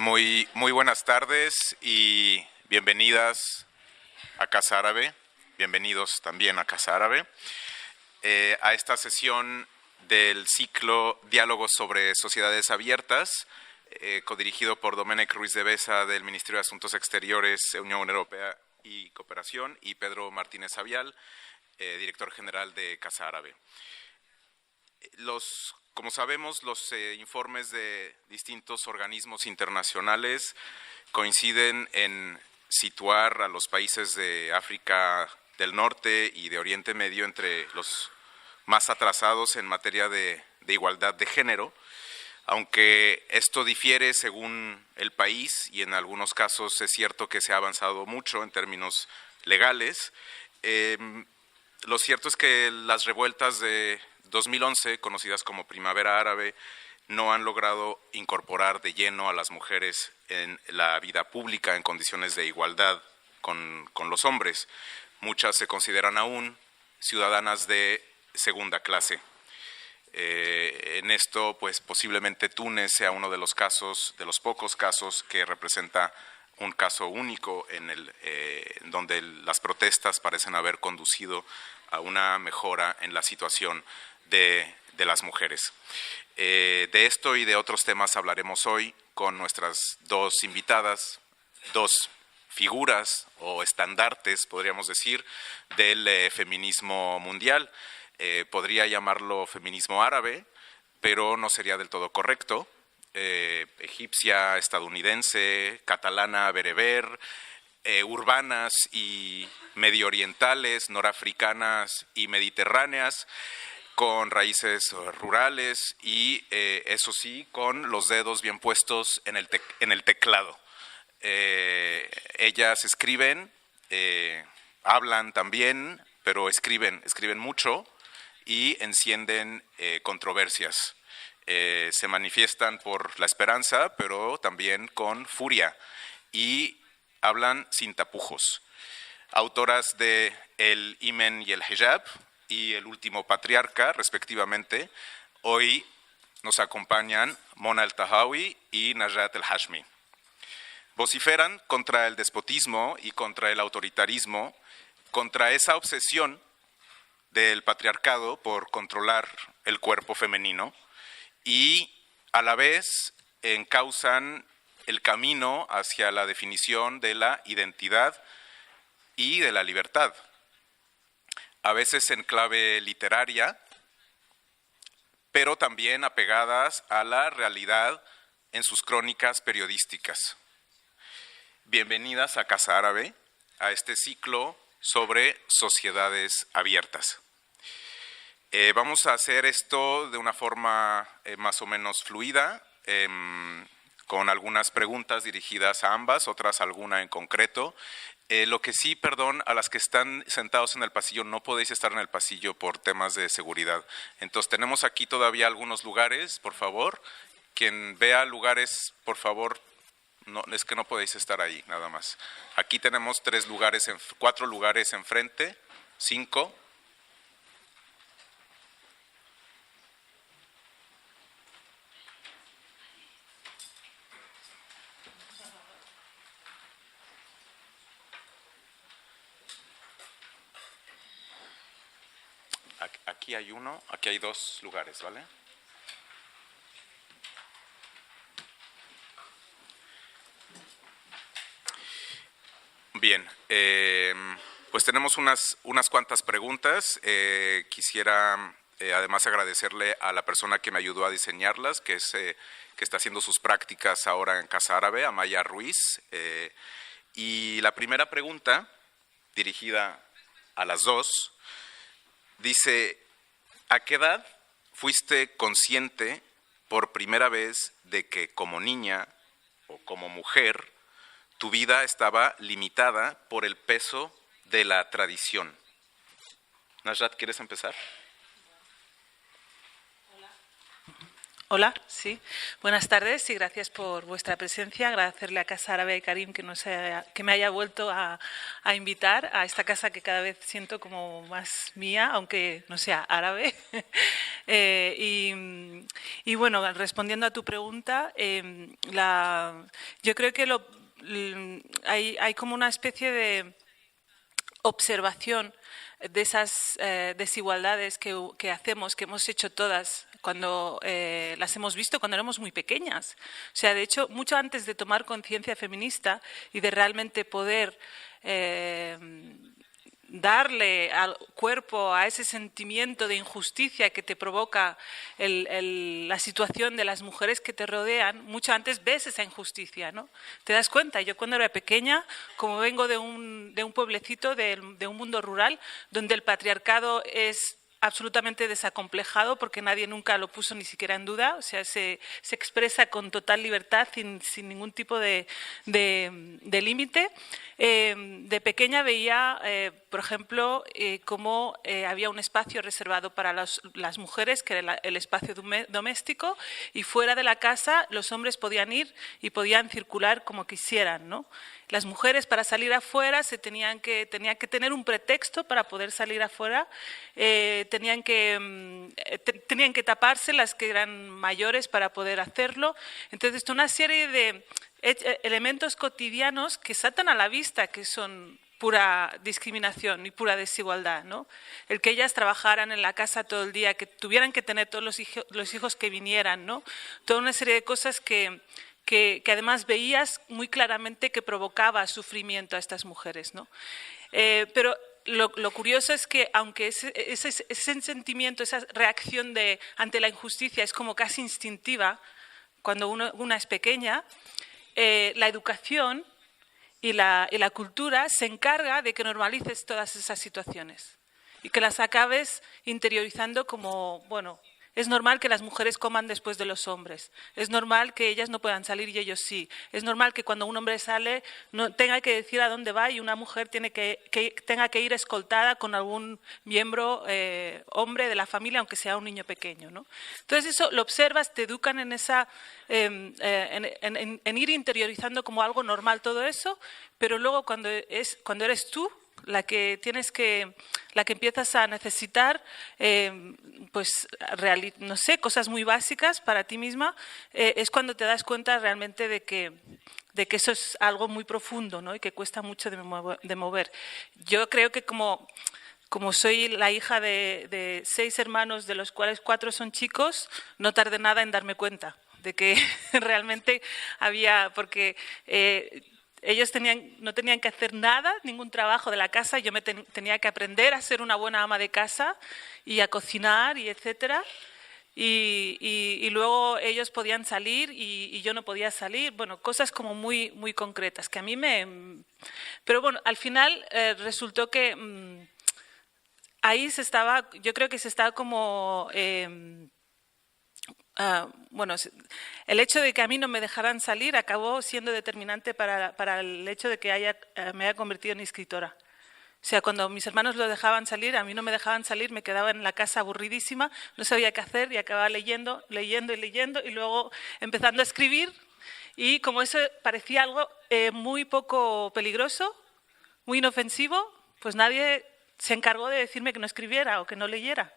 Muy buenas tardes y bienvenidas a Casa Árabe, bienvenidos también a Casa Árabe, a esta sesión del ciclo Diálogos sobre Sociedades Abiertas, codirigido por Domènec Ruiz de Besa del Ministerio de Asuntos Exteriores, Unión Europea y Cooperación, y Pedro Martínez Avial, director general de Casa Árabe. Como sabemos, los informes de distintos organismos internacionales coinciden en situar a los países de África del Norte y de Oriente Medio entre los más atrasados en materia de igualdad de género, aunque esto difiere según el país y en algunos casos es cierto que se ha avanzado mucho en términos legales. Lo cierto es que las revueltas de 2011, conocidas como Primavera Árabe, no han logrado incorporar de lleno a las mujeres en la vida pública en condiciones de igualdad con los hombres. Muchas se consideran aún ciudadanas de segunda clase. En esto, pues posiblemente Túnez sea uno de los casos, de los pocos casos que representa un caso único en donde las protestas parecen haber conducido a una mejora en la situación de las mujeres. De esto y de otros temas hablaremos hoy con nuestras dos invitadas, dos figuras o estandartes, podríamos decir, del feminismo mundial. Podría llamarlo feminismo árabe, pero no sería del todo correcto. Egipcia, estadounidense, catalana, bereber, urbanas y medio orientales, norafricanas y mediterráneas, con raíces rurales y, eso sí, con los dedos bien puestos en el teclado. Ellas escriben, hablan también, pero escriben mucho y encienden controversias. Se manifiestan por la esperanza, pero también con furia, y hablan sin tapujos. Autoras de El Himen y el Hijab y El Último Patriarca, respectivamente, hoy nos acompañan Mona El-Tahawi y Najat El-Hashmi. Vociferan contra el despotismo y contra el autoritarismo, contra esa obsesión del patriarcado por controlar el cuerpo femenino, y a la vez encausan el camino hacia la definición de la identidad y de la libertad, a veces en clave literaria, pero también apegadas a la realidad en sus crónicas periodísticas. Bienvenidas a Casa Árabe, a este ciclo sobre sociedades abiertas. Vamos a hacer esto de una forma más o menos fluida, con algunas preguntas dirigidas a ambas, otras alguna en concreto. Lo que sí, perdón, a las que están sentados en el pasillo, no podéis estar en el pasillo por temas de seguridad. Entonces tenemos aquí todavía algunos lugares, por favor. Quien vea lugares, por favor, no, es que no podéis estar ahí, nada más. Aquí tenemos 4 lugares enfrente, 5. Aquí hay uno, aquí hay 2 lugares, ¿vale? Bien, pues tenemos unas cuantas preguntas. Quisiera además agradecerle a la persona que me ayudó a diseñarlas, que está haciendo sus prácticas ahora en Casa Árabe, Amaya Ruiz. Y la primera pregunta, dirigida a las dos, dice: ¿a qué edad fuiste consciente por primera vez de que como niña o como mujer tu vida estaba limitada por el peso de la tradición? Najat, ¿quieres empezar? Hola, sí. Buenas tardes y gracias por vuestra presencia. Agradecerle a Casa Árabe y Karim que me haya vuelto a invitar a esta casa que cada vez siento como más mía, aunque no sea árabe. Y bueno, respondiendo a tu pregunta, yo creo que hay como una especie de observación de esas desigualdades que hacemos, que hemos hecho todas cuando las hemos visto cuando éramos muy pequeñas. O sea, de hecho, mucho antes de tomar conciencia feminista y de realmente poder darle al cuerpo a ese sentimiento de injusticia que te provoca la situación de las mujeres que te rodean, mucho antes ves esa injusticia, ¿no? Te das cuenta. Yo cuando era pequeña, como vengo de un pueblecito, de un mundo rural, donde el patriarcado es absolutamente desacomplejado porque nadie nunca lo puso ni siquiera en duda, o sea, se expresa con total libertad, sin ningún tipo de límite. De pequeña veía, por ejemplo, cómo había un espacio reservado para las mujeres, que era el espacio doméstico, y fuera de la casa los hombres podían ir y podían circular como quisieran, ¿no? Las mujeres para salir afuera tenían que tener un pretexto para poder salir afuera, tenían que taparse las que eran mayores para poder hacerlo. Entonces, una serie de elementos cotidianos que saltan a la vista, que son pura discriminación y pura desigualdad, ¿no? El que ellas trabajaran en la casa todo el día, que tuvieran que tener todos los hijos que vinieran, ¿no? Toda una serie de cosas que además veías muy claramente que provocaba sufrimiento a estas mujeres, ¿no? Pero lo curioso es que, aunque ese sentimiento, esa reacción ante la injusticia es como casi instintiva cuando una es pequeña, la educación y la cultura se encarga de que normalices todas esas situaciones y que las acabes interiorizando como, bueno, es normal que las mujeres coman después de los hombres. Es normal que ellas no puedan salir y ellos sí. Es normal que cuando un hombre sale no tenga que decir a dónde va y una mujer tenga que ir escoltada con algún miembro hombre de la familia, aunque sea un niño pequeño, ¿no? Entonces eso lo observas, te educan en en ir interiorizando como algo normal todo eso, pero luego cuando eres tú la que empiezas a necesitar, pues, no sé, cosas muy básicas para ti misma, es cuando te das cuenta realmente de que eso es algo muy profundo, ¿no? Y que cuesta mucho de mover. Yo creo que como soy la hija de 6 hermanos, de los cuales 4 son chicos, no tardé nada en darme cuenta de que realmente había, porque ellos no tenían que hacer nada, ningún trabajo de la casa. Yo tenía que aprender a ser una buena ama de casa y a cocinar y etcétera. Y luego ellos podían salir y yo no podía salir. Bueno, cosas como muy, muy concretas que a mí Pero bueno, al final resultó que ahí yo creo que se estaba como... bueno, el hecho de que a mí no me dejaran salir acabó siendo determinante para el hecho de que me haya convertido en escritora. O sea, cuando mis hermanos lo dejaban salir, a mí no me dejaban salir, me quedaba en la casa aburridísima, no sabía qué hacer y acababa leyendo y luego empezando a escribir. Y como eso parecía algo muy poco peligroso, muy inofensivo, pues nadie se encargó de decirme que no escribiera o que no leyera.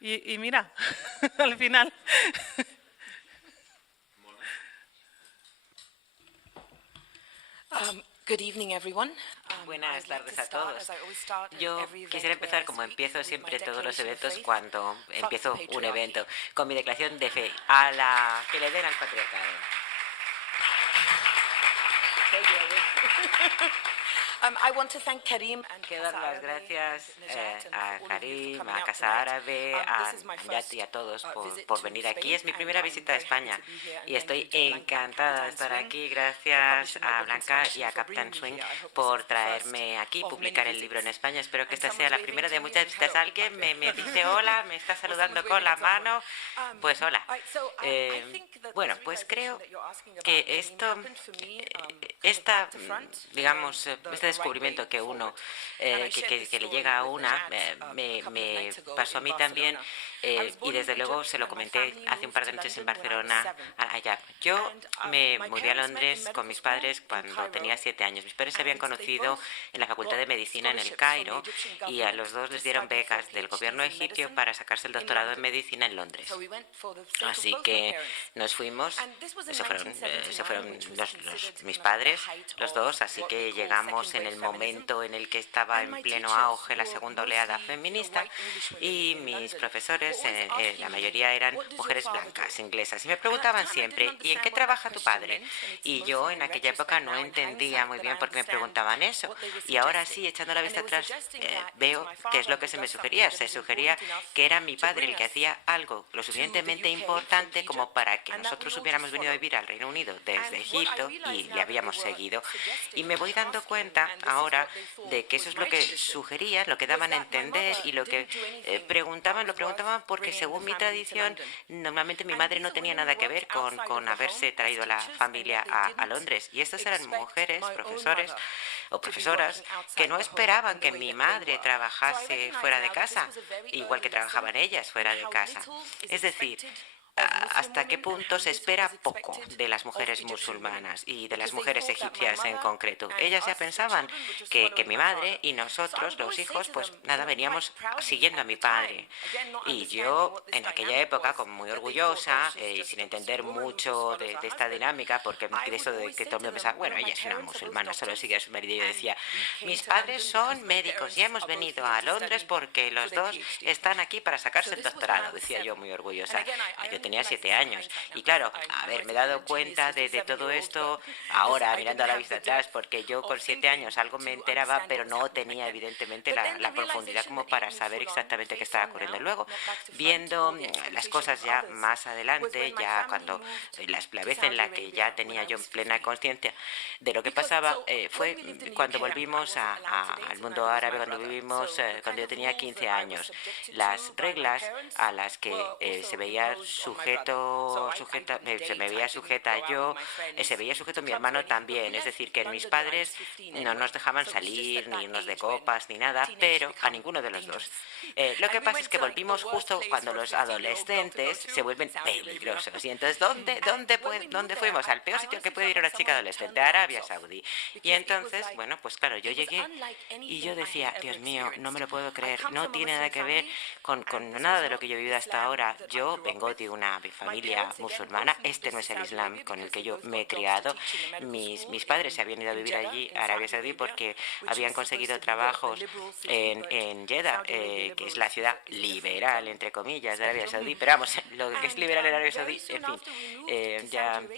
Y mira, al final. Good evening, everyone. Buenas tardes a todos. Yo quisiera empezar como empiezo siempre todos los eventos cuando empiezo un evento, con mi declaración de fe a la que le den al patriarcado. Quiero dar las gracias a Karim, a Casa Árabe, a Amjad y a todos por venir aquí. Es mi primera visita a España y estoy encantada de estar aquí. Gracias a Blanca y a Captain Swing por traerme aquí y publicar el libro en España. Espero que esta sea la primera de muchas visitas. Alguien me dice hola, me está saludando con la mano. Pues hola. Bueno, pues creo que digamos, este descubrimiento que uno que le llega a una me pasó a mí también y desde luego se lo comenté hace un par de noches en Barcelona allá. Yo me mudé a Londres con mis padres cuando tenía 7 años. Mis padres se habían conocido en la Facultad de Medicina en el Cairo y a los dos les dieron becas del gobierno egipcio para sacarse el doctorado en medicina en Londres. Así que nos fuimos, se fueron mis padres, los dos, así que llegamos en el momento en el que estaba en pleno auge la segunda oleada feminista y mis profesores, la mayoría eran mujeres blancas, inglesas, y me preguntaban siempre, ¿y en qué trabaja tu padre? Y yo en aquella época no entendía muy bien por qué me preguntaban eso. Y ahora sí, echando la vista atrás, veo qué es lo que se me sugería. Se sugería que era mi padre el que hacía algo lo suficientemente importante como para que nosotros hubiéramos venido a vivir al Reino Unido desde Egipto y le habíamos seguido. Y me voy dando cuenta ahora de que eso es lo que sugerían, lo que daban a entender y lo que preguntaban, lo preguntaban porque según mi tradición, normalmente mi madre no tenía nada que ver con haberse traído a la familia a Londres. Y estas eran mujeres, profesores o profesoras, que no esperaban que mi madre trabajase fuera de casa, igual que trabajaban ellas fuera de casa. Es decir, hasta qué punto se espera poco de las mujeres musulmanas y de las mujeres egipcias en concreto. Ellas ya pensaban que mi madre y nosotros, los hijos, pues nada, veníamos siguiendo a mi padre. Y yo, en aquella época, como muy orgullosa y sin entender mucho de esta dinámica, porque de eso de que todo el mundo pensaba, bueno, ella es una musulmana, solo sigue a su marido, y yo decía, mis padres son médicos y hemos venido a Londres porque los dos están aquí para sacarse el doctorado, decía yo muy orgullosa. Yo tenía 7 años. Y claro, a ver, me he dado cuenta de todo esto ahora, mirando a la vista atrás, porque yo con 7 años algo me enteraba, pero no tenía evidentemente la profundidad como para saber exactamente qué estaba ocurriendo. Luego, viendo las cosas ya más adelante, ya cuando la vez en la que ya tenía yo plena conciencia de lo que pasaba, fue cuando volvimos al mundo árabe, cuando yo tenía 15 años. Las reglas a las que se veía se me veía sujeta yo, se veía sujeto mi hermano también, es decir, que mis padres no nos dejaban salir, ni irnos de copas, ni nada, pero a ninguno de los dos. Lo que pasa es que volvimos justo cuando los adolescentes se vuelven peligrosos. Y entonces, ¿dónde fuimos? Al peor sitio que puede ir una chica adolescente, a Arabia Saudí. Y entonces, bueno, pues claro, yo llegué y yo decía, Dios mío, no me lo puedo creer, no tiene nada que ver con nada de lo que yo he vivido hasta ahora. Yo vengo de una familia musulmana, este no es el Islam con el que yo me he criado. Mis padres se habían ido a vivir allí, a Arabia Saudí, porque habían conseguido trabajos en Jeddah, que es la ciudad liberal, entre comillas, de Arabia Saudí. Pero vamos, lo que es liberal en Arabia Saudí, en fin,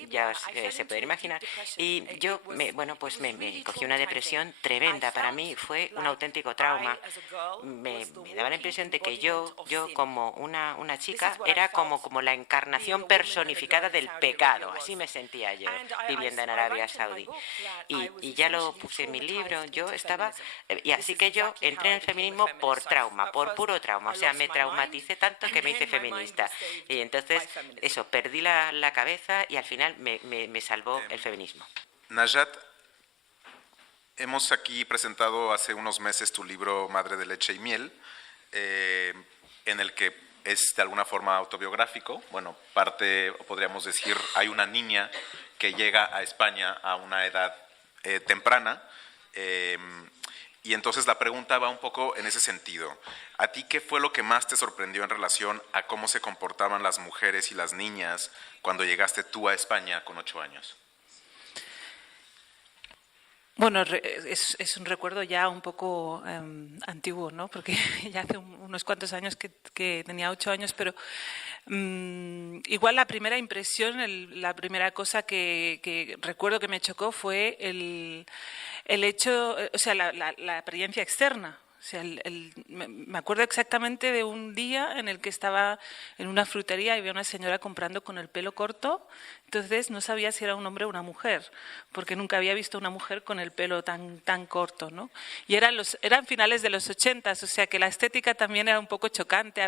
ya se pueden imaginar. Y yo, me cogí una depresión tremenda. Para mí fue un auténtico trauma. Me daba la impresión de que yo como una chica, era como la encarnación personificada del pecado. Así me sentía yo, viviendo en Arabia Saudí. Y ya lo puse en mi libro, yo estaba... Y así que yo entré en el feminismo por trauma, por puro trauma. O sea, me traumaticé tanto que me hice feminista. Y entonces, eso, perdí la cabeza y al final me salvó el feminismo. Najat, hemos aquí presentado hace unos meses tu libro Madre de Leche y Miel, en el que es de alguna forma autobiográfico. Bueno, podríamos decir, hay una niña que llega a España a una edad temprana, y entonces la pregunta va un poco en ese sentido. ¿A ti qué fue lo que más te sorprendió en relación a cómo se comportaban las mujeres y las niñas cuando llegaste tú a España con 8 años? Bueno, es un recuerdo ya un poco antiguo, ¿no? Porque ya hace unos cuantos años que tenía 8 años, pero igual la primera impresión, la primera cosa que recuerdo que me chocó fue el hecho, o sea, la apariencia externa. O sea, me acuerdo exactamente de un día en el que estaba en una frutería y había una señora comprando con el pelo corto. Entonces no sabía si era un hombre o una mujer, porque nunca había visto una mujer con el pelo tan corto, ¿no? Y eran finales de los 80, o sea que la estética también era un poco chocante.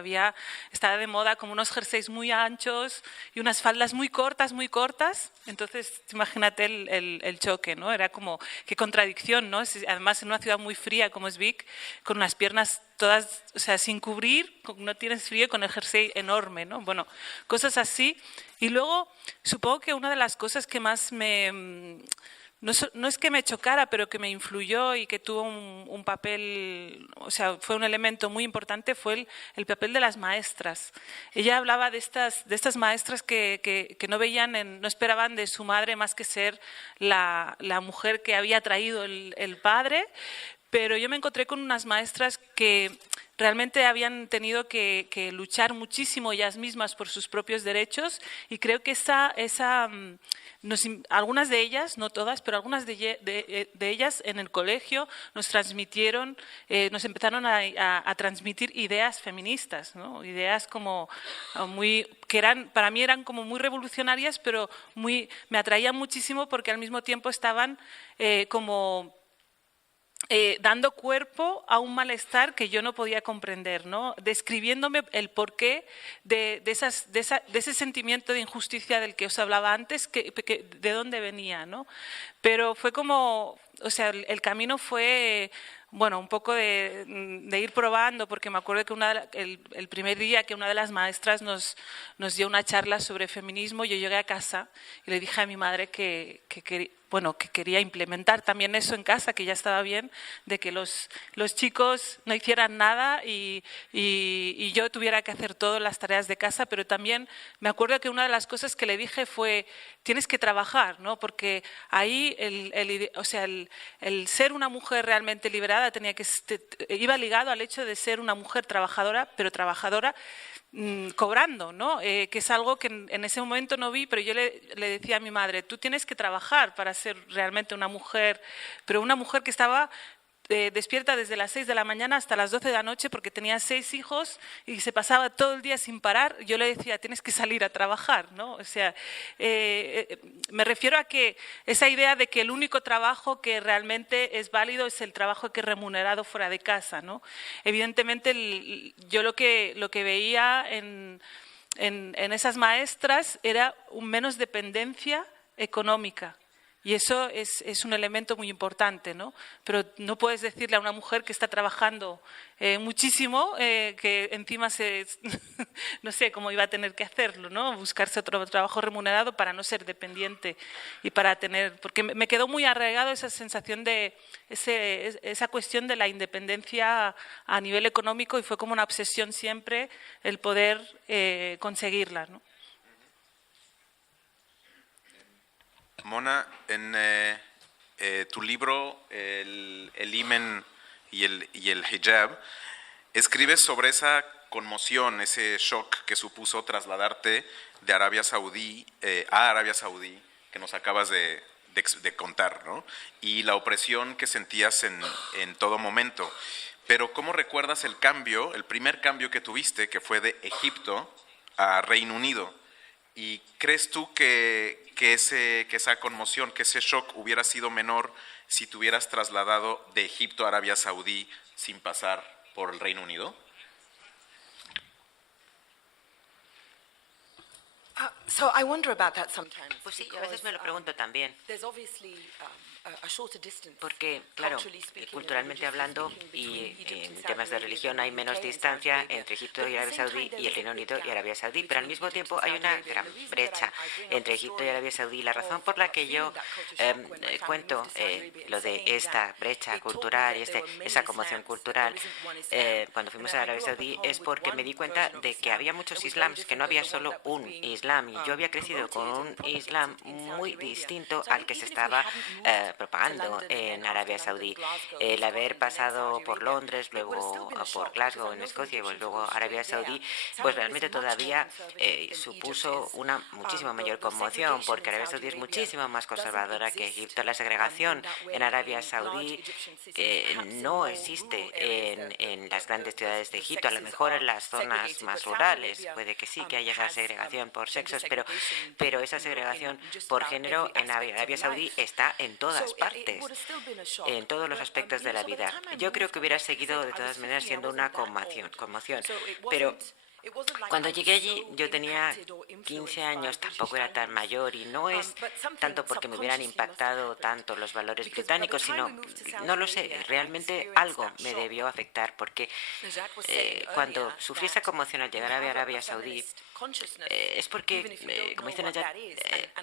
Estaba de moda como unos jerseys muy anchos y unas faldas muy cortas. Entonces, imagínate el choque, ¿no? Era como, qué contradicción, ¿no? Además, en una ciudad muy fría como es Vic, con unas piernas todas, o sea, sin cubrir, no tienes frío, con el jersey enorme, ¿no? Bueno, cosas así. Y luego, supongo que una de las cosas que más no es que me chocara, pero que me influyó y que tuvo un papel, o sea, fue un elemento muy importante, fue el papel de las maestras. Ella hablaba de estas maestras que no veían, no esperaban de su madre más que ser la mujer que había traído el padre, pero yo me encontré con unas maestras que realmente habían tenido que luchar muchísimo ellas mismas por sus propios derechos, y creo que algunas de ellas, no todas, pero algunas de ellas en el colegio nos transmitieron, nos empezaron a transmitir ideas feministas, ¿no? Ideas como para mí eran como muy revolucionarias, pero me atraían muchísimo porque al mismo tiempo estaban dando cuerpo a un malestar que yo no podía comprender, ¿no? Describiéndome el porqué de ese sentimiento de injusticia del que os hablaba antes, de dónde venía, ¿no? Pero fue como, o sea, el camino fue, bueno, un poco de ir probando, porque me acuerdo que el primer día que una de las maestras nos dio una charla sobre feminismo, yo llegué a casa y le dije a mi madre que quería implementar también eso en casa, que ya estaba bien, de que los chicos no hicieran nada y yo tuviera que hacer todas las tareas de casa, pero también me acuerdo que una de las cosas que le dije fue, tienes que trabajar, ¿no? Porque ahí el ser una mujer realmente liberada iba ligado al hecho de ser una mujer trabajadora, pero trabajadora cobrando, ¿no? Que es algo que en ese momento no vi, pero yo le decía a mi madre, tú tienes que trabajar para ser realmente una mujer, pero una mujer que estaba despierta desde las 6 de la mañana hasta las 12 de la noche porque tenía 6 hijos y se pasaba todo el día sin parar. Yo le decía, tienes que salir a trabajar, ¿no? O sea, me refiero a que esa idea de que el único trabajo que realmente es válido es el trabajo que es remunerado fuera de casa, ¿no? Evidentemente, yo lo que veía en esas maestras era menos dependencia económica. Y eso es un elemento muy importante, ¿no? Pero no puedes decirle a una mujer que está trabajando muchísimo, que encima no sé cómo iba a tener que hacerlo, ¿no? Buscarse otro trabajo remunerado para no ser dependiente y para porque me quedó muy arraigado esa sensación de esa cuestión de la independencia a nivel económico, y fue como una obsesión siempre el poder conseguirla, ¿no? Mona, en tu libro, el himen y el hijab, escribes sobre esa conmoción, ese shock que supuso trasladarte de Arabia Saudí a Arabia Saudí, que nos acabas de contar, ¿no? Y la opresión que sentías en todo momento. Pero ¿cómo recuerdas el primer cambio que tuviste, que fue de Egipto a Reino Unido? ¿Y crees tú que esa conmoción, que ese shock hubiera sido menor si te hubieras trasladado de Egipto a Arabia Saudí sin pasar por el Reino Unido? Pues sí, a veces me lo pregunto también. Porque, claro, culturalmente hablando y en temas de religión hay menos distancia entre Egipto y Arabia Saudí y el Reino Unido y Arabia Saudí, pero al mismo tiempo hay una gran brecha entre Egipto y Arabia Saudí. La razón por la que yo cuento lo de esta brecha cultural y esa conmoción cultural cuando fuimos a Arabia Saudí es porque me di cuenta de que había muchos islams, que no había solo un islam, y yo había crecido con un islam muy distinto al que se estaba propagando en Arabia Saudí. El haber pasado por Londres, luego por Glasgow en Escocia y luego Arabia Saudí, pues realmente todavía supuso una muchísimo mayor conmoción, porque Arabia Saudí es muchísimo más conservadora que Egipto. La segregación en Arabia Saudí no existe en las grandes ciudades de Egipto, a lo mejor en las zonas más rurales puede que sí que haya esa segregación por sexos, pero esa segregación por género en Arabia Saudí está en todas partes, en todos los aspectos de la vida. Yo creo que hubiera seguido de todas maneras siendo una conmoción, pero Cuando llegué allí yo tenía 15 años, tampoco era tan mayor y no es tanto porque me hubieran impactado tanto los valores británicos, sino, no lo sé, realmente algo me debió afectar porque cuando sufrí esa conmoción al llegar a Arabia Saudí, es porque, como dice Najat,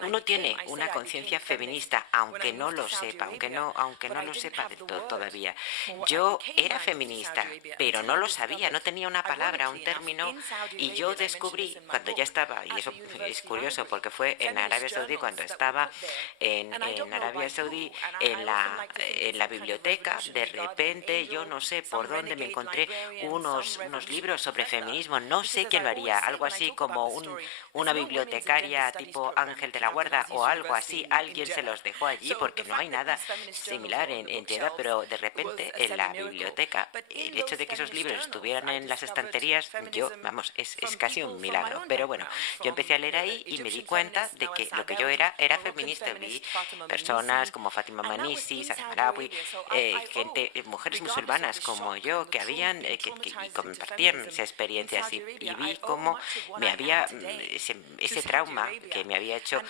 uno tiene una conciencia feminista, aunque no lo sepa, aunque no lo sepa de todo todavía. Yo era feminista, pero no lo sabía, no tenía una palabra, un término, y yo descubrí cuando ya estaba, y eso es curioso porque fue en Arabia Saudí, cuando estaba en Arabia Saudí, en la biblioteca, de repente, yo no sé por dónde me encontré unos libros sobre feminismo, no sé quién lo haría, algo así como una bibliotecaria tipo Ángel de la Guarda o algo así, alguien se los dejó allí porque no hay nada similar en Jeddah, pero de repente en la biblioteca, el hecho de que esos libros estuvieran en las estanterías, es casi un milagro. Pero bueno, yo empecé a leer ahí y me di cuenta de que lo que yo era feminista. Vi personas como Fátima Manisi, Sara Marawi, mujeres musulmanas como yo, que habían que compartían esas experiencias y vi cómo me había ese trauma que me había hecho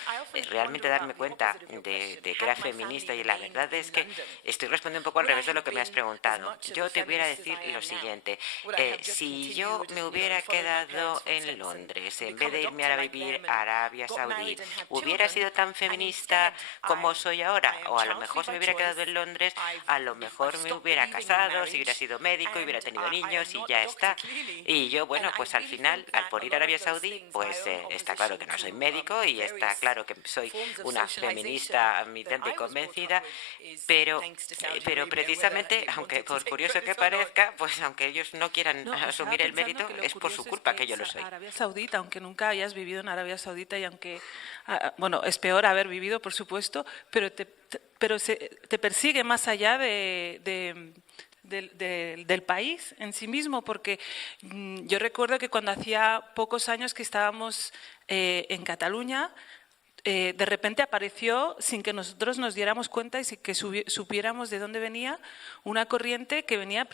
realmente darme cuenta de que era feminista. Y la verdad es que estoy respondiendo un poco al revés de lo que me has preguntado. Yo te voy a decir lo siguiente: si yo me hubiera quedado en Londres en vez de irme a vivir a Arabia Saudí, ¿hubiera sido tan feminista como soy ahora? O a lo mejor si me hubiera quedado en Londres, a lo mejor me hubiera casado, si hubiera sido médico, hubiera tenido niños y ya está. Y yo, bueno, pues al final, por ir a Arabia Saudí, pues está claro que no soy médico y está claro que soy una feminista militante convencida, pero precisamente, aunque por curioso que parezca, pues aunque ellos no quieran asumir el mérito, es por su culpa que yo lo soy. Arabia Saudita, aunque nunca hayas vivido en Arabia Saudita y aunque, bueno, es peor haber vivido, por supuesto, pero te persigue más allá del país en sí mismo, porque yo recuerdo que cuando hacía pocos años que estábamos en Cataluña, de repente apareció, sin que nosotros nos diéramos cuenta y sin que supiéramos de dónde venía, una corriente que venía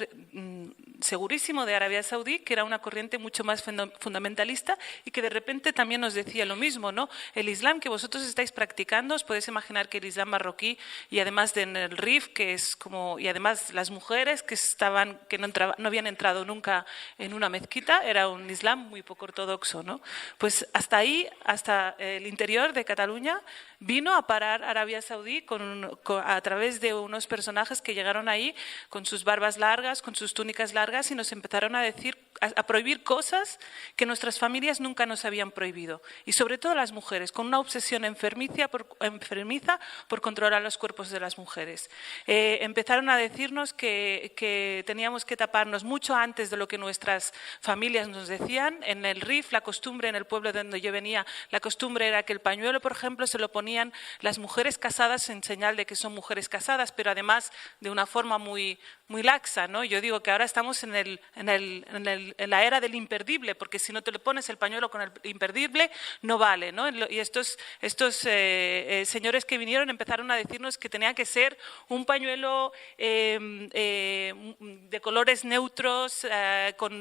segurísimo de Arabia Saudí, que era una corriente mucho más fundamentalista y que de repente también nos decía lo mismo, ¿no? El Islam que vosotros estáis practicando, os podéis imaginar que el Islam marroquí, y además en el Rif, que es como, y además las mujeres que no habían entrado nunca en una mezquita, era un Islam muy poco ortodoxo, ¿no? Pues hasta ahí, hasta el interior de Cataluña, vino a parar Arabia Saudí a través de unos personajes que llegaron ahí con sus barbas largas, con sus túnicas largas, y nos empezaron a prohibir cosas que nuestras familias nunca nos habían prohibido. Y sobre todo las mujeres, con una obsesión enfermiza por controlar los cuerpos de las mujeres. Empezaron a decirnos que teníamos que taparnos mucho antes de lo que nuestras familias nos decían. En el Rif, la costumbre, en el pueblo de donde yo venía, la costumbre era que el pañuelo, por ejemplo, se lo ponían las mujeres casadas en señal de que son mujeres casadas, pero además de una forma muy laxa, ¿no? Yo digo que ahora estamos en la era del imperdible, porque si no te lo pones el pañuelo con el imperdible, no vale, ¿no? Y estos señores que vinieron empezaron a decirnos que tenía que ser un pañuelo de colores neutros,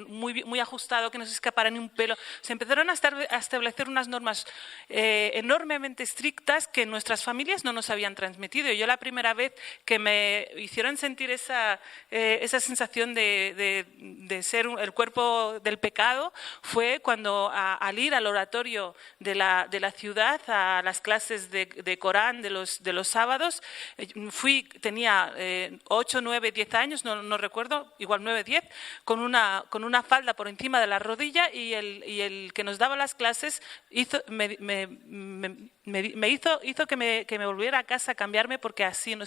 muy ajustado, que no se escapara ni un pelo. Se empezaron a establecer unas normas enormemente estrictas que nuestras familias no nos habían transmitido. Yo la primera vez que me hicieron sentir esa sensación de ser el cuerpo del pecado fue cuando al ir al oratorio de la ciudad, a las clases de Corán de los sábados, tenía 8, 9, 10 años, no recuerdo, igual 9, 10, con una falda por encima de la rodilla, y el que nos daba las clases hizo que me volviera a casa a cambiarme, porque así no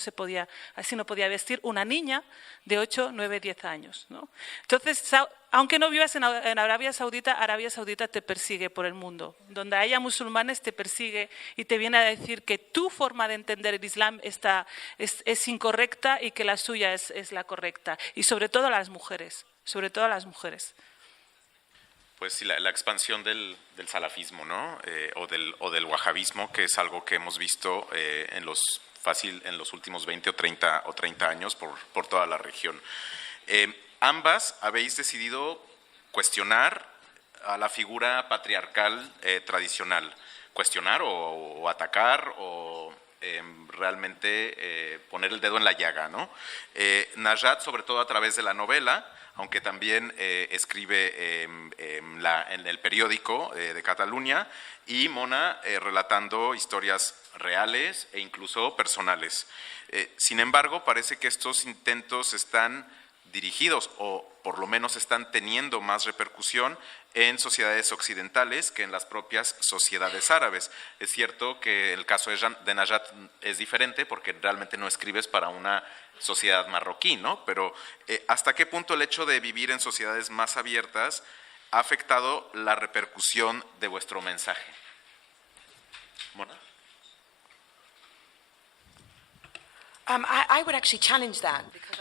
podía vestir una niña de 8, 9, 10 años, ¿no? Entonces, aunque no vivas en Arabia Saudita te persigue por el mundo. Donde haya musulmanes te persigue y te viene a decir que tu forma de entender el Islam es incorrecta y que la suya es la correcta. Y sobre todo a las mujeres, Pues sí, la expansión del salafismo, ¿no? O del wahabismo, que es algo que hemos visto en los últimos 20 o 30 años por toda la región. Ambas habéis decidido cuestionar a la figura patriarcal tradicional, cuestionar o atacar o realmente poner el dedo en la llaga, ¿no? Najat, sobre todo a través de la novela, aunque también escribe en el periódico de Cataluña, y Mona relatando historias reales e incluso personales. Sin embargo, parece que estos intentos están dirigidos o por lo menos están teniendo más repercusión en sociedades occidentales que en las propias sociedades árabes. Es cierto que el caso de Najat es diferente porque realmente no escribes para una sociedad marroquí, ¿no? Pero ¿hasta qué punto el hecho de vivir en sociedades más abiertas ha afectado la repercusión de vuestro mensaje? Mona.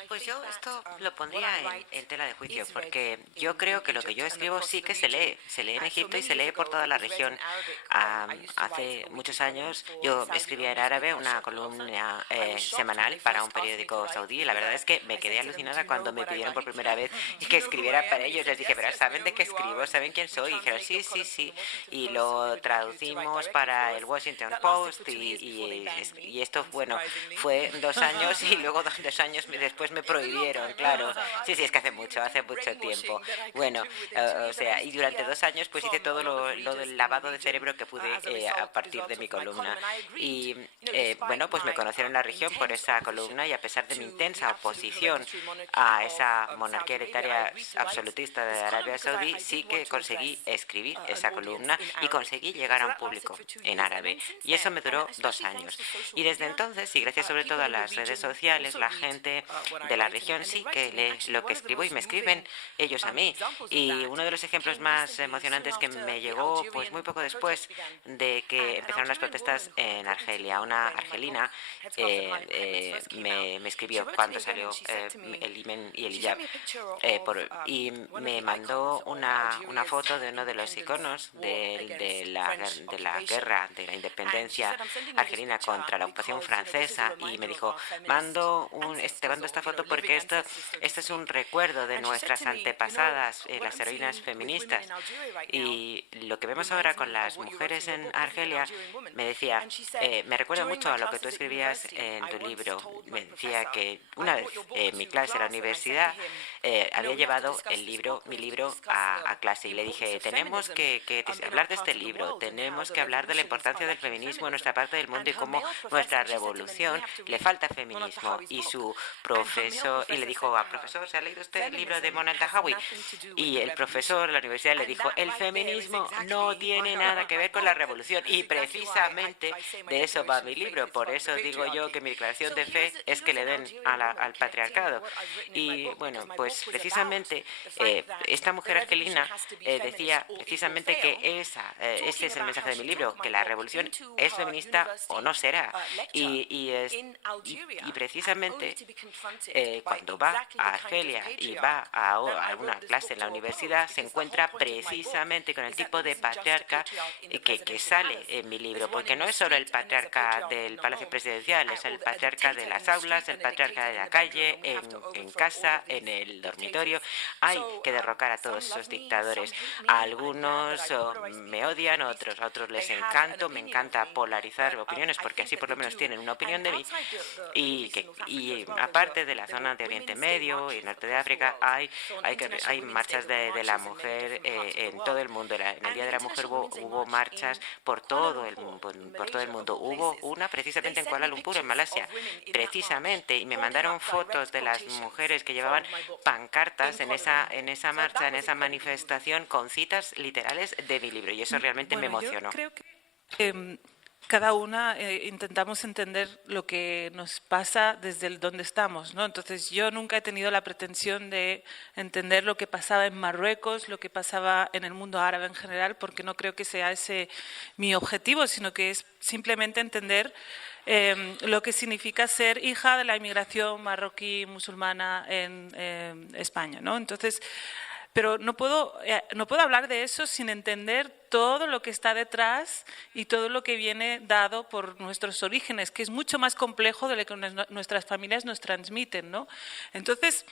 Pues yo esto lo pondría en tela de juicio, porque yo creo que lo que yo escribo sí que se lee en Egipto y se lee por toda la región. Hace muchos años yo escribía en árabe una columna semanal para un periódico saudí y la verdad es que me quedé alucinada cuando me pidieron por primera vez que escribiera para ellos. Les dije, pero ¿saben de qué escribo? ¿Saben quién soy? Y dijeron, sí. Y lo traducimos para el Washington Post y esto, bueno, fue 2 años y luego 2 años después me prohibieron, claro. Sí, es que hace mucho tiempo. Bueno, o sea, y durante 2 años pues hice todo lo del lavado de cerebro que pude a partir de mi columna. Y bueno, pues me conocieron en la región por esa columna y a pesar de mi intensa oposición a esa monarquía hereditaria absolutista de Arabia Saudí, sí que conseguí escribir esa columna y conseguí llegar a un público en árabe. Y eso me duró 2 años. Y desde entonces, y gracias sobre todo a las redes sociales, la gente de la región sí que lee lo que escribo y me escriben ellos a mí. Y uno de los ejemplos más emocionantes que me llegó pues muy poco después de que empezaron las protestas en Argelia. Una argelina me escribió cuando salió el himen y el hijab y me mandó una foto de uno de los iconos de la guerra, de la independencia argelina contra la ocupación francesa y me dijo, te mando esta foto porque esto es un recuerdo de nuestras antepasadas, las heroínas feministas. Y lo que vemos ahora con las mujeres en Argelia, me decía, me recuerda mucho a lo que tú escribías en tu libro. Me decía que una vez en mi clase en la universidad había llevado mi libro a clase y le dije, tenemos que hablar de este libro, tenemos que hablar de la importancia del feminismo en nuestra parte del mundo y cómo nuestra revolución le falta feminismo. Y su profesor, y le dijo, profesor, ¿se ha leído usted el libro de Mona El-Tahawi? Y el profesor de la universidad le dijo, el feminismo no tiene nada que ver con la revolución. Y precisamente de eso va mi libro. Por eso digo yo que mi declaración de fe es que le den al patriarcado. Y bueno, pues precisamente esta mujer argelina decía precisamente que ese es el mensaje de mi libro, que la revolución es feminista o no será. Y precisamente cuando va a Argelia y va a alguna clase en la universidad, se encuentra precisamente con el tipo de patriarca que sale en mi libro, porque no es solo el patriarca del Palacio Presidencial, es el patriarca de las aulas, el patriarca de la calle, en casa, en el dormitorio. Hay que derrocar a todos esos dictadores. A algunos me odian, a otros les encanto, me encanta polarizar opiniones porque así por lo menos tienen una opinión de mí. Y aparte de la zona de Oriente Medio y Norte de África, hay marchas de la mujer en todo el mundo. En el Día de la Mujer hubo marchas por todo el mundo. Hubo una precisamente en Kuala Lumpur, en Malasia, precisamente, y me mandaron fotos de las mujeres que llevaban pancartas en esa marcha, en esa manifestación, con citas literales de mi libro, y eso realmente me emocionó. Yo creo que cada una intentamos entender lo que nos pasa desde donde estamos, ¿no? Entonces, yo nunca he tenido la pretensión de entender lo que pasaba en Marruecos, lo que pasaba en el mundo árabe en general, porque no creo que sea ese mi objetivo, sino que es simplemente entender lo que significa ser hija de la inmigración marroquí musulmana en España, ¿no? Entonces, pero no puedo hablar de eso sin entender todo lo que está detrás y todo lo que viene dado por nuestros orígenes, que es mucho más complejo de lo que nuestras familias nos transmiten, ¿no? Entonces,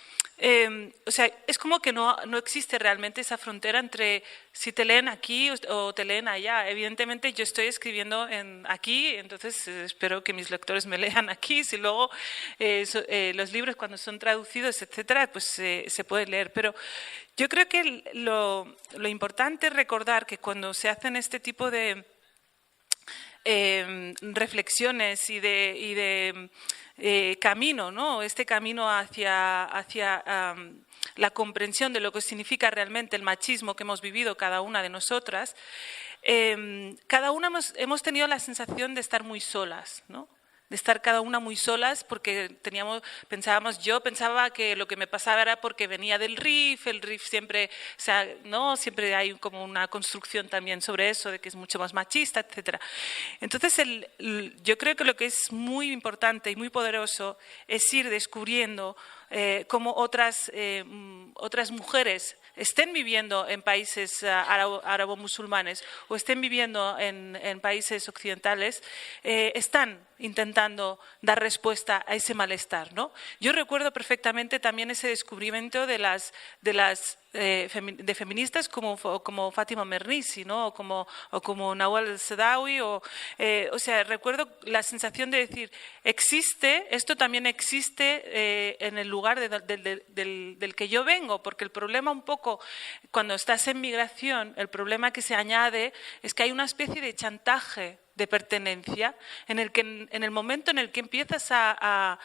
o sea, es como que no existe realmente esa frontera entre si te leen aquí o te leen allá. Evidentemente yo estoy escribiendo aquí, entonces espero que mis lectores me lean aquí. Si luego los libros cuando son traducidos, etcétera, pues se pueden leer. Pero yo creo que lo importante es recordar que cuando se hacen este tipo de reflexiones y de camino, ¿no? Este camino hacia la comprensión de lo que significa realmente el machismo que hemos vivido cada una de nosotras, cada una hemos tenido la sensación de estar muy solas, ¿no? De estar cada una muy solas porque yo pensaba que lo que me pasaba era porque venía del RIF, el RIF siempre, o sea, ¿no? Siempre hay como una construcción también sobre eso, de que es mucho más machista, etcétera. Entonces, yo creo que lo que es muy importante y muy poderoso es ir descubriendo cómo otras mujeres estén viviendo en países árabo-musulmanes o estén viviendo en países occidentales, están intentando dar respuesta a ese malestar, ¿no? Yo recuerdo perfectamente también ese descubrimiento de feministas como Fátima Mernissi, ¿no? o como Nawal Saadawi, o sea, recuerdo la sensación de decir, esto también existe en el lugar del que yo vengo, porque el problema un poco, cuando estás en migración, el problema que se añade es que hay una especie de chantaje de pertenencia, en el momento en el que empiezas a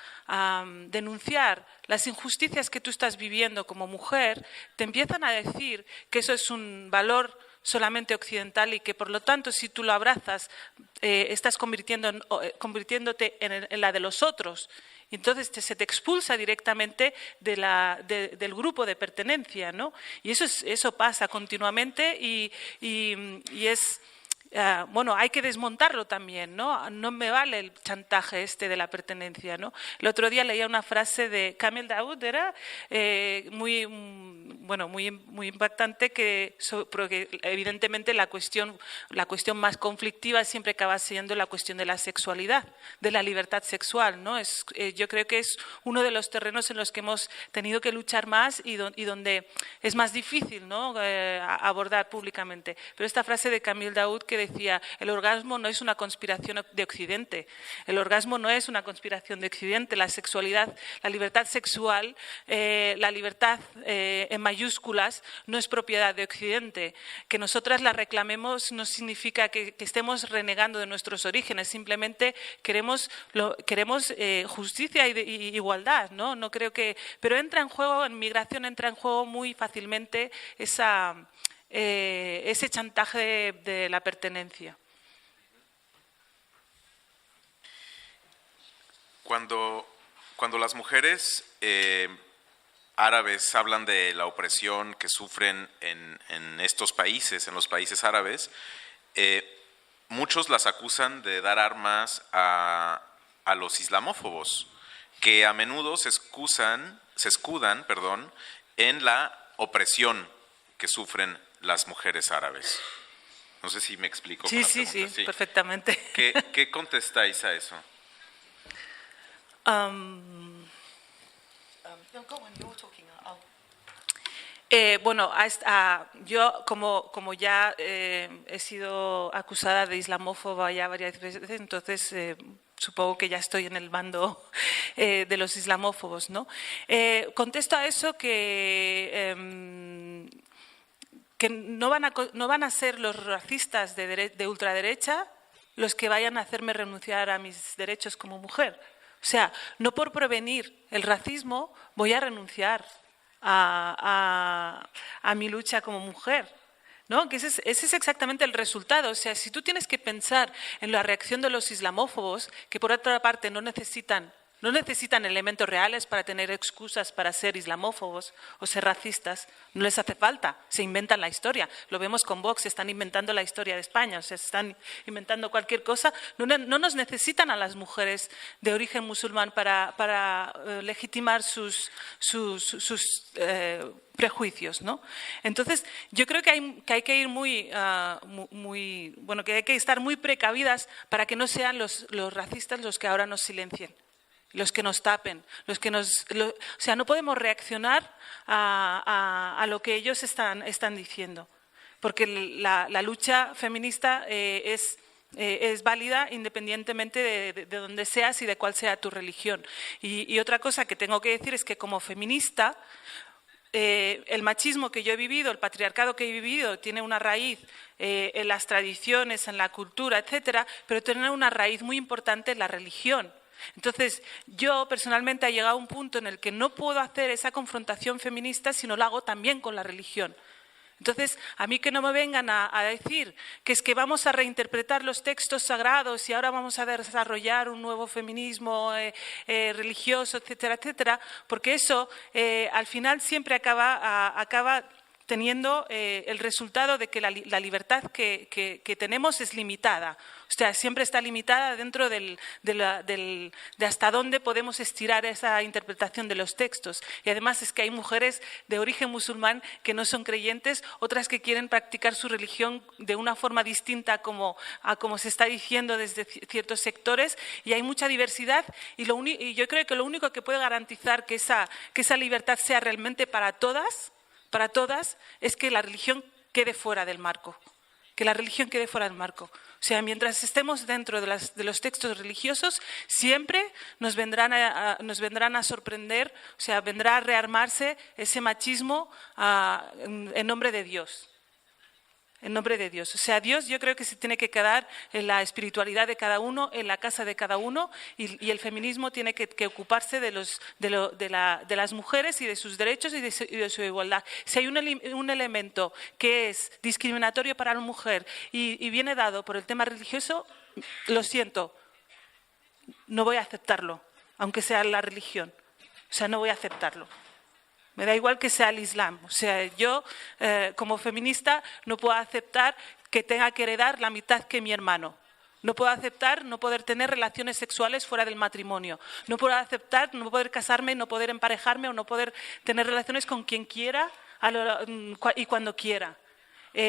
denunciar las injusticias que tú estás viviendo como mujer, te empiezan a decir que eso es un valor solamente occidental y que, por lo tanto, si tú lo abrazas, estás convirtiéndote en la de los otros. Y entonces se te expulsa directamente del grupo de pertenencia, ¿no? Y eso pasa continuamente y es... bueno, hay que desmontarlo también, ¿no? No me vale el chantaje de la pertenencia, ¿no? El otro día leía una frase de Kamel Daoud, era muy impactante, porque evidentemente la cuestión más conflictiva siempre acaba siendo la cuestión de la sexualidad, de la libertad sexual, ¿no? Yo creo que es uno de los terrenos en los que hemos tenido que luchar más y donde es más difícil, ¿no? Abordar públicamente. Pero esta frase de Kamel Daoud que decía, el orgasmo no es una conspiración de Occidente, el orgasmo no es una conspiración de Occidente, la sexualidad, la libertad sexual, la libertad en mayúsculas no es propiedad de Occidente. Que nosotras la reclamemos no significa que estemos renegando de nuestros orígenes, simplemente queremos justicia y igualdad, ¿no? No creo que, pero entra en juego, en migración entra en juego muy fácilmente ese chantaje de la pertenencia. Cuando las mujeres árabes hablan de la opresión que sufren en estos países, en los países árabes, muchos las acusan de dar armas a los islamófobos, que a menudo se escudan, en la opresión que sufren las mujeres árabes. No sé si me explico. Sí, perfectamente. ¿Qué contestáis a eso? Bueno, yo como ya he sido acusada de islamófoba ya varias veces, entonces supongo que ya estoy en el bando de los islamófobos, ¿no? Contesto a eso que no van a ser los racistas de ultraderecha los que vayan a hacerme renunciar a mis derechos como mujer. O sea, no por prevenir el racismo voy a renunciar a mi lucha como mujer, ¿no? Que ese es exactamente el resultado. O sea, si tú tienes que pensar en la reacción de los islamófobos, que por otra parte no necesitan no necesitan elementos reales para tener excusas para ser islamófobos o ser racistas, no les hace falta, se inventan la historia. Lo vemos con Vox, se están inventando la historia de España, se están inventando cualquier cosa. No nos necesitan a las mujeres de origen musulmán para legitimar sus prejuicios, ¿no? Entonces, yo creo que hay que ir que hay que estar muy precavidas para que no sean los racistas los que ahora nos silencien, los que nos tapen, o sea, no podemos reaccionar a lo que ellos están diciendo, porque la lucha feminista es válida independientemente de dónde seas y de cuál sea tu religión. Y otra cosa que tengo que decir es que como feminista, el machismo que yo he vivido, el patriarcado que he vivido, tiene una raíz en las tradiciones, en la cultura, etcétera, pero tiene una raíz muy importante en la religión. Entonces, yo personalmente he llegado a un punto en el que no puedo hacer esa confrontación feminista si no lo hago también con la religión. Entonces, a mí que no me vengan a decir que es que vamos a reinterpretar los textos sagrados y ahora vamos a desarrollar un nuevo feminismo religioso, etcétera, etcétera, porque eso al final siempre acaba teniendo el resultado de que la libertad que tenemos es limitada. O sea, siempre está limitada dentro de hasta dónde podemos estirar esa interpretación de los textos. Y además es que hay mujeres de origen musulmán que no son creyentes, otras que quieren practicar su religión de una forma distinta a como se está diciendo desde ciertos sectores, y hay mucha diversidad, y yo creo que lo único que puede garantizar que esa libertad sea realmente para todas, es que la religión quede fuera del marco. Que la religión quede fuera del marco. O sea, mientras estemos dentro de los textos religiosos, siempre nos vendrán a sorprender, o sea, vendrá a rearmarse ese machismo en nombre de Dios. En nombre de Dios. O sea, Dios yo creo que se tiene que quedar en la espiritualidad de cada uno, en la casa de cada uno, y el feminismo tiene que ocuparse de las mujeres y de sus derechos y de su igualdad. Si hay un elemento que es discriminatorio para la mujer y viene dado por el tema religioso, lo siento, no voy a aceptarlo, aunque sea la religión. O sea, no voy a aceptarlo. Me da igual que sea el Islam. O sea, yo, como feminista, no puedo aceptar que tenga que heredar la mitad que mi hermano. No puedo aceptar no poder tener relaciones sexuales fuera del matrimonio. No puedo aceptar no poder casarme, no poder emparejarme o no poder tener relaciones con quien quiera y cuando quiera.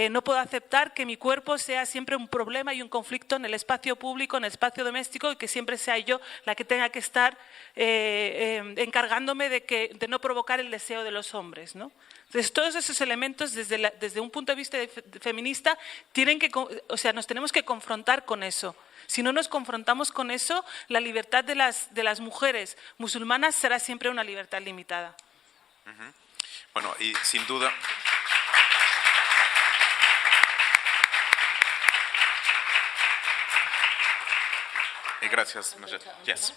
No puedo aceptar que mi cuerpo sea siempre un problema y un conflicto en el espacio público, en el espacio doméstico, y que siempre sea yo la que tenga que estar encargándome de no provocar el deseo de los hombres, ¿no? Entonces, todos esos elementos, desde un punto de vista feminista, nos tenemos que confrontar con eso. Si no nos confrontamos con eso, la libertad de las mujeres musulmanas será siempre una libertad limitada. Uh-huh. Bueno, y sin duda... Gracias. Yes.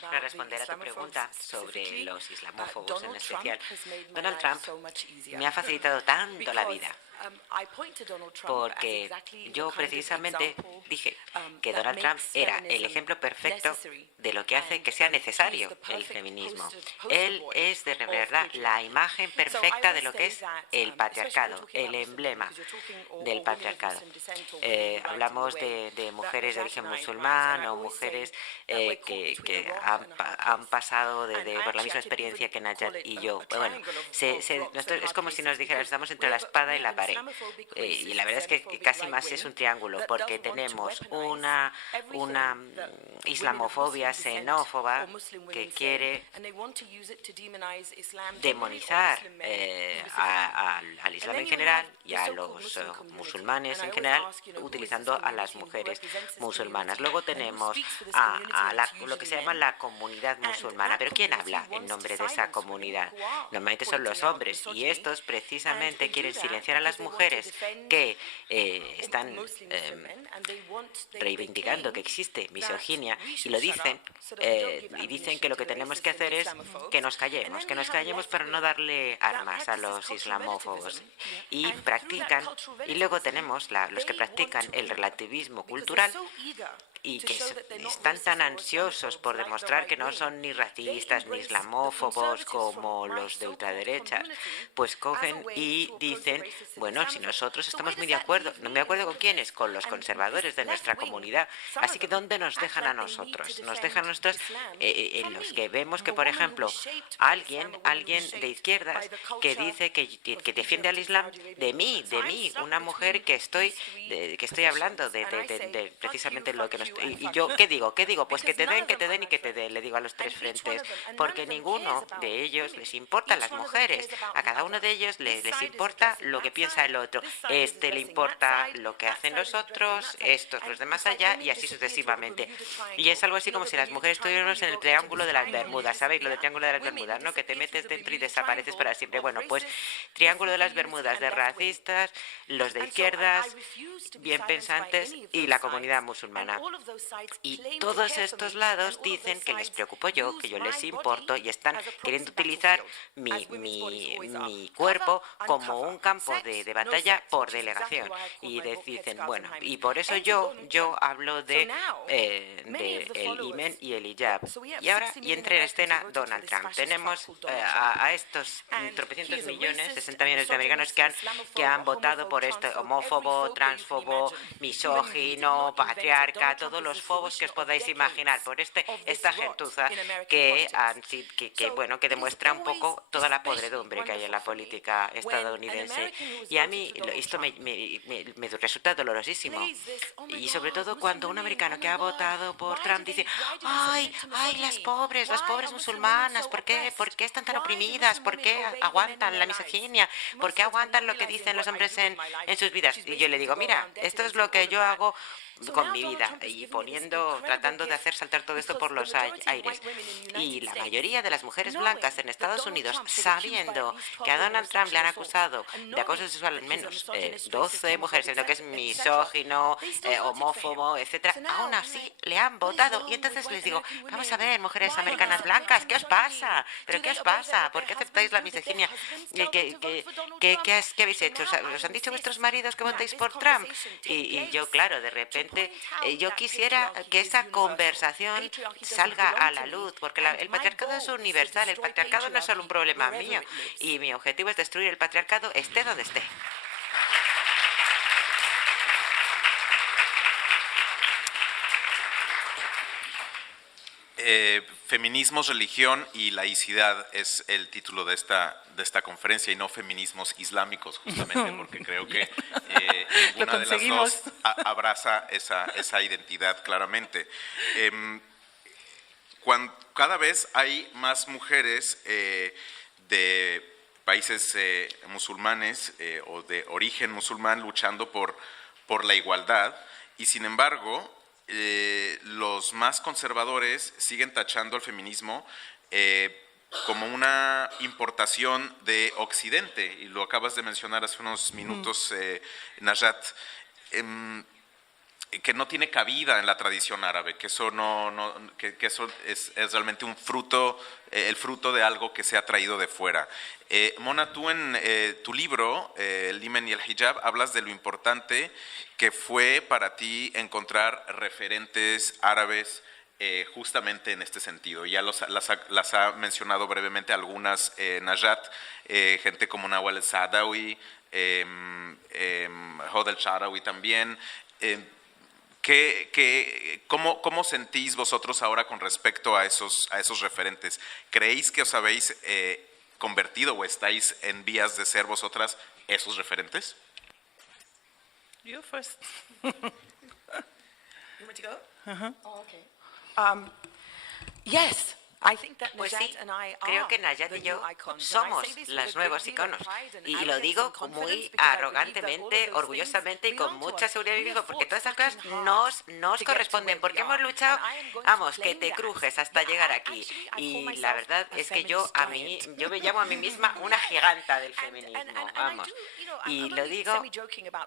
Para responder a tu pregunta sobre los islamófobos en especial, Donald Trump me ha facilitado tanto la vida, porque yo precisamente dije que Donald Trump era el ejemplo perfecto de lo que hace que sea necesario el feminismo. Él es de verdad la imagen perfecta de lo que es el patriarcado, el emblema del patriarcado. Hablamos de mujeres de origen musulmán o mujeres que han pasado por la misma experiencia que Najat y yo. Bueno, es como si nos dijeran, estamos entre la espada y la pared. Y la verdad es que casi más es un triángulo, porque tenemos una islamofobia xenófoba que quiere demonizar al Islam en general y a los musulmanes en general, utilizando a las mujeres musulmanas. Luego tenemos lo que se llama la comunidad musulmana. ¿Pero quién habla en nombre de esa comunidad? Normalmente son los hombres, y estos precisamente quieren silenciar a las mujeres que están reivindicando que existe misoginia, y lo dicen, y dicen que lo que tenemos que hacer es que nos callemos para no darle armas a los islamófobos, y practican, y luego tenemos los que practican el relativismo cultural, y que están tan ansiosos por demostrar que no son ni racistas ni islamófobos como los de ultraderecha, pues cogen y dicen, bueno, si nosotros estamos muy de acuerdo, no me acuerdo con quiénes, con los conservadores de nuestra comunidad, así que ¿dónde nos dejan a nosotros? Nos dejan a nosotros en los que vemos que, por ejemplo, alguien de izquierdas que dice que defiende al Islam de mí, una mujer que estoy hablando de precisamente lo que nos... Y yo, ¿qué digo? Pues que te den y que te den, le digo a los tres frentes, porque ninguno de ellos les importa a las mujeres, a cada uno de ellos les importa lo que piensa el otro, le importa lo que hacen los otros, estos los de más allá y así sucesivamente. Y es algo así como si las mujeres estuviéramos en el triángulo de las Bermudas, ¿sabéis? Lo del triángulo de las Bermudas, ¿no? Que te metes dentro y desapareces para siempre. Bueno, pues triángulo de las Bermudas de racistas, los de izquierdas, bien pensantes y la comunidad musulmana. Y todos estos lados dicen que les preocupo yo, que yo les importo y están queriendo utilizar mi cuerpo como un campo de batalla por delegación. Y dicen, bueno, y por eso yo hablo de el himen y el hijab. Y entra en escena Donald Trump. Tenemos a estos tropecientos millones, 60 millones de americanos que han votado por este homófobo, transfobo, misógino, patriarca, todos los fobos que os podáis imaginar, por esta gentuza que demuestra un poco toda la podredumbre que hay en la política estadounidense. Y a mí esto me resulta dolorosísimo. Y sobre todo cuando un americano que ha votado por Trump dice, ay, las pobres musulmanas, ¿por qué están tan oprimidas? ¿Por qué aguantan la misoginia? ¿Por qué aguantan lo que dicen los hombres en sus vidas? Y yo le digo, mira, esto es lo que yo hago con mi vida y tratando de hacer saltar todo esto por los aires. Y la mayoría de las mujeres blancas en Estados Unidos, sabiendo que a Donald Trump le han acusado de acoso sexual al menos 12 mujeres, siendo que es misógino, homófobo, etcétera, aún así le han votado. Y entonces les digo, vamos a ver, mujeres americanas blancas, ¿qué os pasa? ¿Pero qué os pasa? ¿Por qué aceptáis la misoginia? ¿Qué habéis hecho? ¿Os han dicho vuestros maridos que votéis por Trump? Y yo, claro, de repente yo quisiera que esa conversación salga a la luz, porque el patriarcado es universal, el patriarcado no es solo un problema mío, y mi objetivo es destruir el patriarcado esté donde esté. Feminismos, religión y laicidad es el título de esta conferencia y no feminismos islámicos, justamente porque creo que ninguna de las dos abraza esa identidad claramente. Cada vez hay más mujeres de países musulmanes o de origen musulmán luchando por la igualdad y sin embargo los más conservadores siguen tachando al feminismo como una importación de Occidente, y lo acabas de mencionar hace unos minutos, Najat, que no tiene cabida en la tradición árabe, que eso que eso es realmente un fruto, el fruto de algo que se ha traído de fuera. Mona, tú en tu libro, El himen y el hijab, hablas de lo importante que fue para ti encontrar referentes árabes justamente en este sentido. Ya las ha mencionado brevemente algunas, Najat, gente como Nawal el-Saadawi, Hod el-Sha'rawi también. ¿Cómo sentís vosotros ahora con respecto a esos referentes? ¿Creéis que os habéis convertido o estáis en vías de ser vosotras esos referentes? You first. You want to go? Oh, okay. Yes. Pues sí, creo que Najat y yo somos los nuevos iconos. Y lo digo muy arrogantemente, orgullosamente y con mucha seguridad de mí mismo, porque todas esas cosas nos corresponden, porque hemos luchado, vamos, que te crujes hasta llegar aquí. Y la verdad es que yo me llamo a mí misma una giganta del feminismo, vamos. Y lo digo,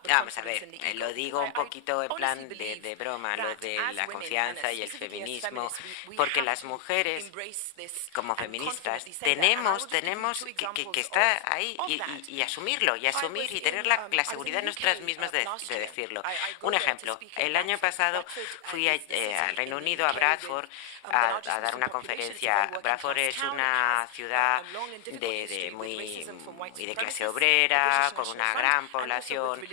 vamos a ver, lo digo un poquito en plan de broma, lo de la confianza y el feminismo, porque las mujeres como feministas, tenemos que estar ahí y asumirlo, y asumir y tener la seguridad en nosotras mismas de decirlo. Un ejemplo, el año pasado fui al Reino Unido, a Bradford, a dar una conferencia. Bradford es una ciudad muy de clase obrera, con una gran población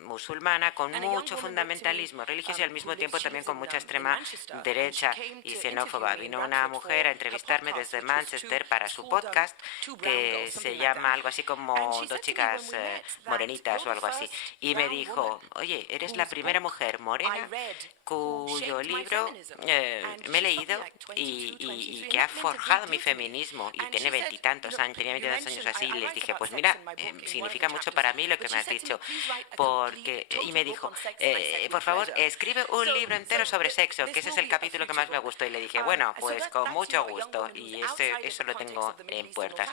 musulmana, con mucho fundamentalismo religioso y al mismo tiempo también con mucha extrema derecha y xenófoba. Vino una mujer a entrevistarme desde Manchester para su podcast, que se llama algo así como Dos chicas morenitas o algo así, y me dijo: oye, eres la primera mujer morena cuyo libro me he leído y que ha forjado mi feminismo, y tiene veintitantos años, tenía 22 años así, y les dije: pues mira, significa mucho para mí lo que me has dicho, y me dijo: por favor, escribe un libro entero sobre sexo, que ese es el capítulo que más me gustó. Y le dije: bueno, pues con mucho gusto, y eso lo tengo en puertas.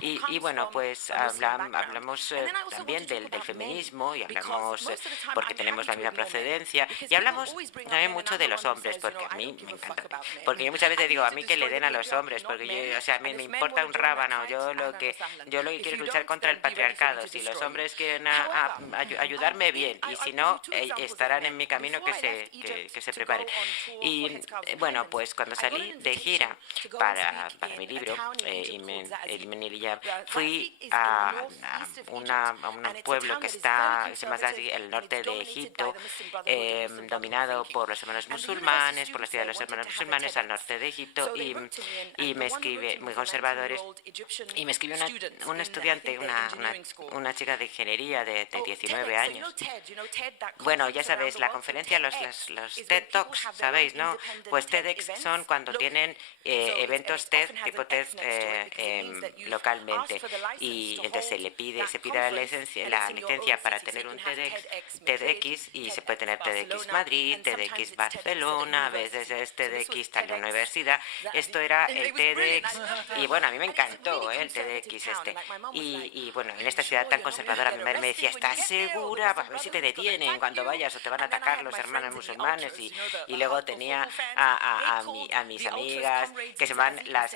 Y bueno, pues hablamos también del feminismo, y hablamos porque tenemos la misma procedencia, y hablamos también mucho de los hombres, porque a mí me encanta, porque yo muchas veces digo: a mí que le den a los hombres, porque yo, o sea, a mí me importa un rábano, yo lo que quiero es luchar contra el patriarcado. Si los hombres quieren ayudarme, bien, y si no, estarán en mi camino, que se preparen. Y bueno, pues cuando salí de gira para mi libro, fui a un pueblo que está, se llama Zazi, el norte de Egipto, dominado por los hermanos musulmanes, por la ciudad de los hermanos musulmanes al norte de Egipto, y me escribe, muy conservadores, y me escribe una estudiante, una chica de ingeniería de 19 años. Bueno, ya sabéis, la conferencia, los TED Talks, ¿sabéis, no? Pues TEDx son cuando tienen eventos TED, tipo TED localmente, y entonces se pide la licencia para tener un TEDx, y se puede tener TEDx Madrid, TEDx Barcelona, a veces es TEDx tal universidad. Esto era el TEDx, y bueno, a mí me encantó el TEDx y bueno, en esta ciudad tan conservadora, mi madre me decía: ¿estás segura? A ver si te detienen cuando vayas o te van a atacar los hermanos musulmanes. Y luego tenía a mis amigas, que se van las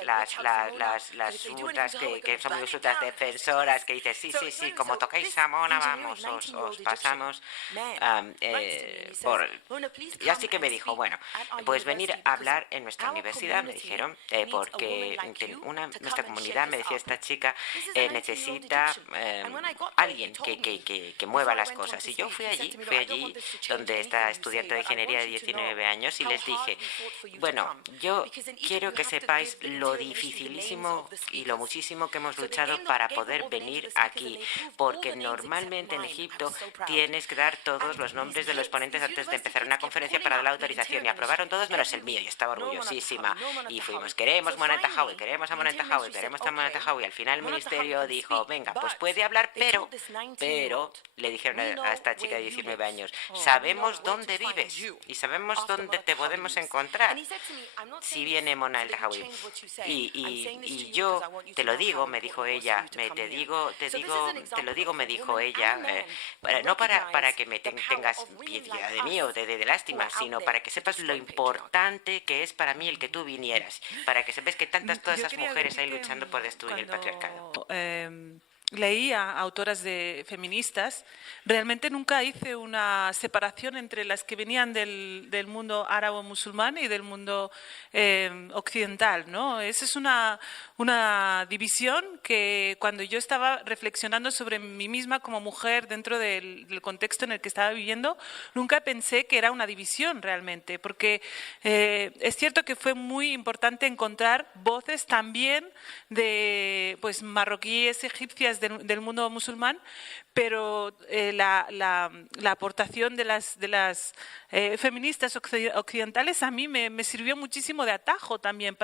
ultras, que son muy ultras defensoras, que dicen: sí, como tocáis a Mona, vamos, os pasamos Y así que me dijo: bueno, pues venir a hablar en nuestra universidad, me dijeron, porque nuestra comunidad, me decía esta chica, necesita alguien que mueva las cosas. Y yo fui allí donde está estudiante de ingeniería de 19 años, y les dije: bueno, yo quiero que sepáis lo dificilísimo y lo muchísimo que hemos luchado para poder venir aquí, porque normalmente en Egipto tienes que dar todos los nombres de los ponentes antes de empezar una conferencia para dar la autorización, y aprobaron todos menos el mío, y estaba orgullosísima. Y fuimos: queremos Mona Eltahawy, queremos a Mona Eltahawy, queremos a Mona Eltahawy. Al final el ministerio dijo: venga, pues puede hablar, pero le dijeron a esta chica de 19 años: sabemos dónde vives y sabemos dónde te podemos encontrar si viene Mona Eltahawy. Y yo te lo digo, me dijo ella, te lo digo, me dijo ella, no para que me tengas piedad de mí o de lástima, sino para que sepas lo importante que es para mí el que tú vinieras, para que sepas que todas esas mujeres ahí luchando por destruir el patriarcado. Leí a autoras feministas, realmente nunca hice una separación entre las que venían del mundo árabe-musulmán y del mundo occidental, ¿no? Esa es una división que, cuando yo estaba reflexionando sobre mí misma como mujer dentro del contexto en el que estaba viviendo, nunca pensé que era una división realmente, porque es cierto que fue muy importante encontrar voces también de marroquíes, egipcias, del mundo musulmán, pero la aportación de las feministas occidentales a mí me sirvió muchísimo de atajo también,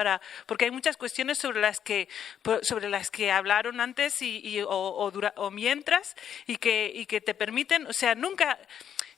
porque hay muchas cuestiones sobre las que hablaron antes o mientras, y que te permiten, o sea, nunca...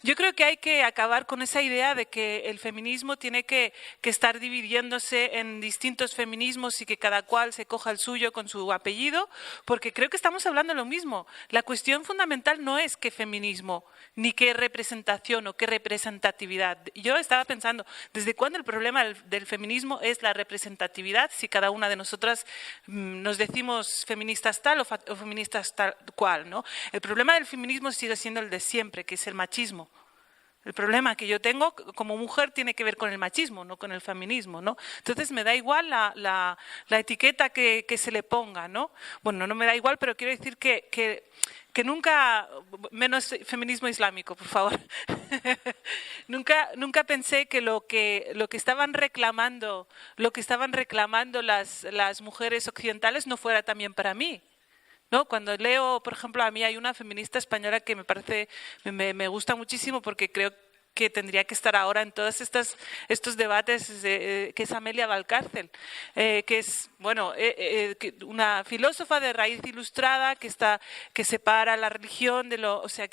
Yo creo que hay que acabar con esa idea de que el feminismo tiene que estar dividiéndose en distintos feminismos y que cada cual se coja el suyo con su apellido, porque creo que estamos hablando de lo mismo. La cuestión fundamental fundamental no es qué feminismo, ni qué representación o qué representatividad. Yo estaba pensando, ¿desde cuándo el problema del feminismo es la representatividad? Si cada una de nosotras nos decimos feministas tal o feministas tal cual, ¿no? El problema del feminismo sigue siendo el de siempre, que es el machismo. El problema que yo tengo como mujer tiene que ver con el machismo, no con el feminismo, ¿no? Entonces me da igual la etiqueta que se le ponga, ¿no? Bueno, no me da igual, pero quiero decir que nunca, menos feminismo islámico, por favor, nunca pensé que lo que estaban reclamando, las mujeres occidentales no fuera también para mí. ¿No? Cuando leo, por ejemplo, a mí hay una feminista española que me gusta muchísimo porque creo que tendría que estar ahora en todos estos debates, que es Amelia Valcárcel, que es una filósofa de raíz ilustrada que separa la religión de lo, o sea,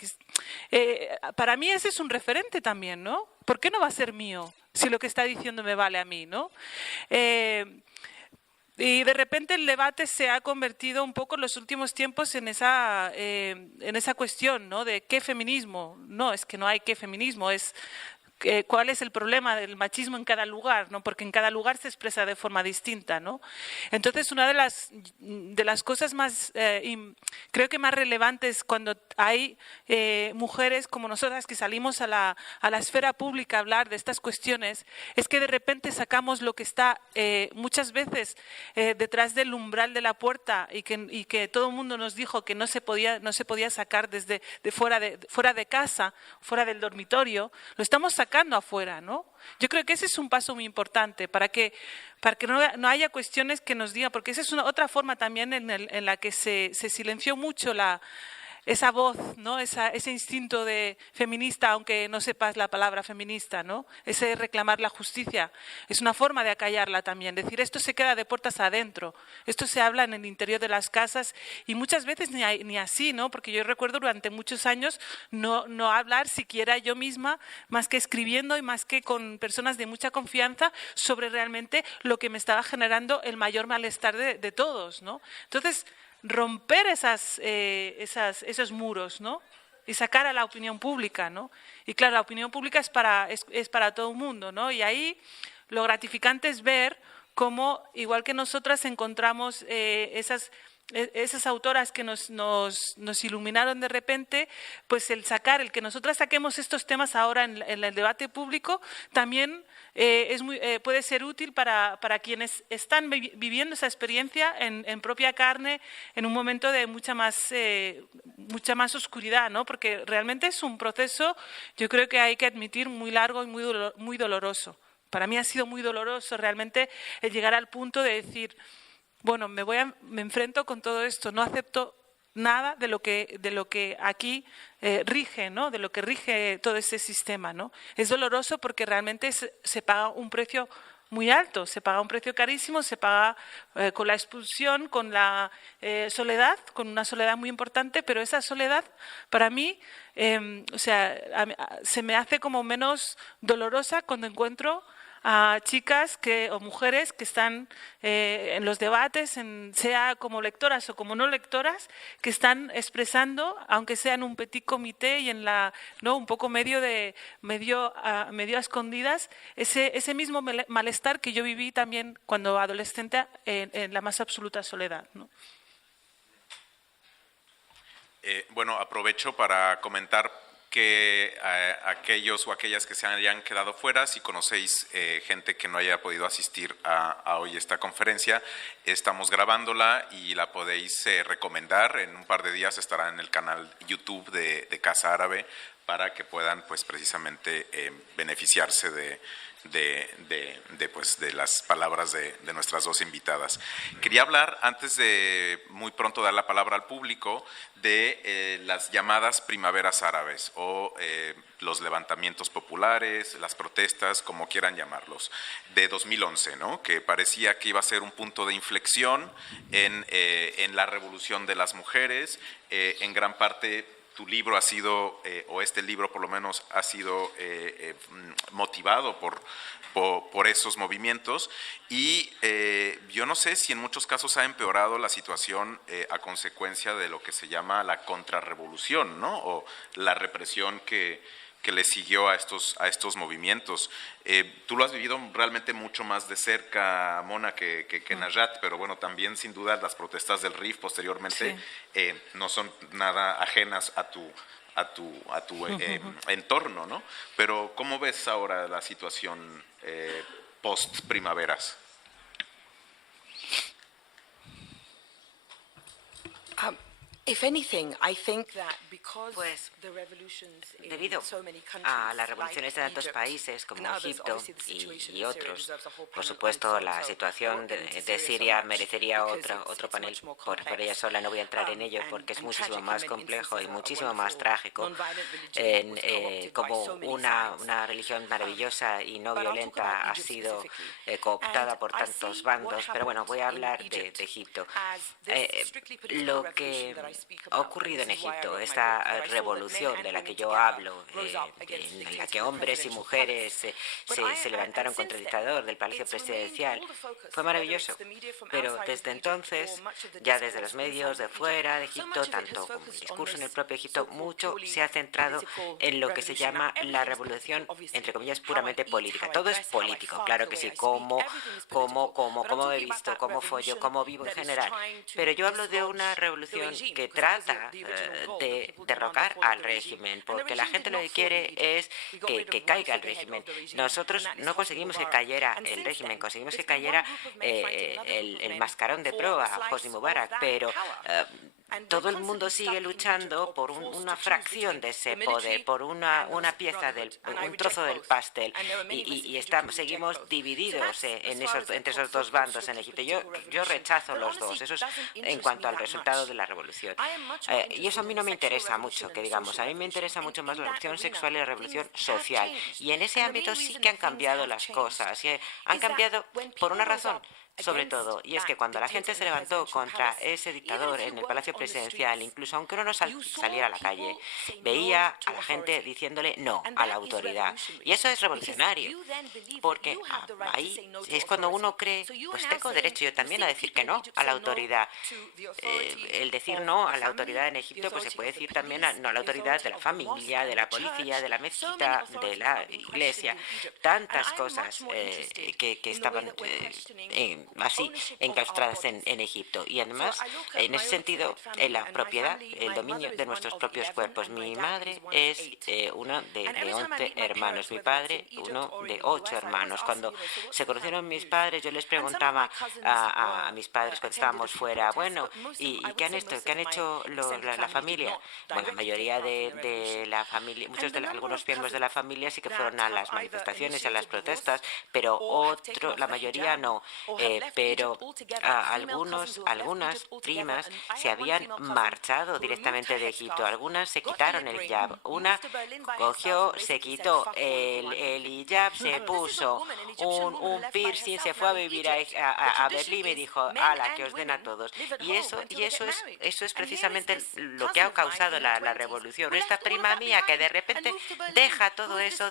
para mí ese es un referente también, ¿no? ¿Por qué no va a ser mío si lo que está diciendo me vale a mí, ¿no? Y de repente el debate se ha convertido un poco en los últimos tiempos en esa cuestión, ¿no? De qué feminismo. No, es que no hay qué feminismo, es cuál es el problema del machismo en cada lugar, ¿no? Porque en cada lugar se expresa de forma distinta, ¿no? Entonces, una de las cosas más, creo que más relevantes cuando hay mujeres como nosotras que salimos a la esfera pública a hablar de estas cuestiones, es que de repente sacamos lo que está muchas veces detrás del umbral de la puerta y que todo el mundo nos dijo que no se podía sacar desde fuera de casa, fuera del dormitorio, lo estamos sacando afuera, ¿no? Yo creo que ese es un paso muy importante para que no haya cuestiones que nos digan, porque esa es otra forma también en la que se silenció mucho esa voz, ¿no? Ese instinto de feminista, aunque no sepas la palabra feminista, ¿no? Ese reclamar la justicia. Es una forma de acallarla también. Decir, esto se queda de puertas adentro. Esto se habla en el interior de las casas y muchas veces ni así, ¿no? Porque yo recuerdo durante muchos años no hablar siquiera yo misma, más que escribiendo y más que con personas de mucha confianza sobre realmente lo que me estaba generando el mayor malestar de todos, ¿no? Entonces, romper esos muros, ¿no? Y sacar a la opinión pública, ¿no? Y claro, la opinión pública es para todo el mundo, ¿no? Y ahí lo gratificante es ver cómo, igual que nosotras encontramos esas autoras que nos iluminaron de repente, pues el que nosotras saquemos estos temas ahora en el debate público también puede ser útil para quienes están viviendo esa experiencia en propia carne en un momento de mucha más oscuridad, ¿no? Porque realmente es un proceso, yo creo que hay que admitir, muy largo y muy doloroso. Para mí ha sido muy doloroso realmente el llegar al punto de decir, bueno, me enfrento con todo esto, no acepto nada de lo que aquí rige, ¿no? De lo que rige todo ese sistema, ¿no? Es doloroso porque realmente se paga un precio muy alto, se paga un precio carísimo, se paga con la expulsión, con la soledad, con una soledad muy importante, pero esa soledad para mí, se me hace como menos dolorosa cuando encuentro a chicas o mujeres que están en los debates, sea como lectoras o como no lectoras, que están expresando, aunque sea en un petit comité y un poco medio a escondidas, ese mismo malestar que yo viví también cuando adolescente en la más absoluta soledad, ¿no? Bueno, aprovecho para comentar que aquellos o aquellas que se hayan quedado fuera, si conocéis gente que no haya podido asistir a hoy esta conferencia, estamos grabándola y la podéis recomendar. En un par de días estará en el canal YouTube de Casa Árabe para que puedan, pues, precisamente beneficiarse de las palabras de nuestras dos invitadas. Quería hablar, antes de muy pronto dar la palabra al público, de las llamadas primaveras árabes o los levantamientos populares, las protestas, como quieran llamarlos, de 2011, ¿no? Que parecía que iba a ser un punto de inflexión en la revolución de las mujeres, en gran parte tu libro ha sido, o este libro por lo menos, ha sido motivado por esos movimientos, y yo no sé si en muchos casos ha empeorado la situación a consecuencia de lo que se llama la contrarrevolución, ¿no? O la represión que le siguió a estos movimientos. Tú lo has vivido realmente mucho más de cerca, Mona, que Najat, pero bueno, también sin duda las protestas del RIF posteriormente no son nada ajenas a tu entorno, ¿no? Pero ¿cómo ves ahora la situación post primaveras? Pues debido a las revoluciones de tantos países como Egipto y otros, por supuesto la situación de Siria merecería otro panel por ella sola. No voy a entrar en ello porque es muchísimo más complejo y muchísimo más trágico, como una religión maravillosa y no violenta ha sido cooptada por tantos bandos. Pero bueno, voy a hablar de Egipto. Lo que ha ocurrido en Egipto, esta revolución de la que yo hablo, en la que hombres y mujeres se levantaron contra el dictador del Palacio Presidencial, fue maravilloso. Pero desde entonces, ya desde los medios de fuera de Egipto, tanto como el discurso en el propio Egipto, mucho se ha centrado en lo que se llama la revolución, entre comillas, puramente política. Todo es político, claro que sí, cómo he visto, cómo follo, cómo vivo en general. Pero yo hablo de una revolución que trata de derrocar al régimen, porque la gente lo que quiere es que caiga el régimen. Nosotros no conseguimos que cayera el régimen, conseguimos que cayera el mascarón de proa, Hosni Mubarak, pero todo el mundo sigue luchando por una fracción de ese poder, por una pieza, un trozo del pastel, y seguimos divididos entre esos dos bandos en Egipto. Yo rechazo los dos, eso es en cuanto al resultado de la revolución. Y eso a mí no me interesa mucho, que digamos, a mí me interesa mucho más la revolución sexual y la revolución social. Y en ese ámbito sí que han cambiado las cosas, y han cambiado por una razón, sobre todo, y es que cuando la gente se levantó contra ese dictador en el Palacio Presidencial, incluso aunque uno no saliera a la calle, veía a la gente diciéndole no a la autoridad. Y eso es revolucionario, porque ahí es cuando uno cree, pues tengo derecho yo también a decir que no a la autoridad. El decir no a la autoridad en Egipto, pues se puede decir también no a la autoridad de la familia, de la policía, de la mezquita, de la iglesia, tantas cosas que estaban así enclaustradas en Egipto. Y además, en ese sentido, en la propiedad, el dominio de nuestros propios cuerpos. Mi madre es una de 11 hermanos, mi padre uno de 8 hermanos. Cuando se conocieron mis padres, yo les preguntaba a mis padres cuando estábamos fuera, bueno, ¿y qué han hecho la familia? Bueno, la mayoría de la familia, algunos miembros de la familia sí que fueron a las manifestaciones, a las protestas, pero la mayoría no. Pero algunas primas se habían marchado directamente de Egipto, algunas se quitaron el hijab, una se quitó el hijab, se puso un piercing, se fue a vivir a Berlín y dijo, ala, que os den a todos. Y eso es precisamente lo que ha causado la revolución. Esta prima mía que de repente deja todo eso,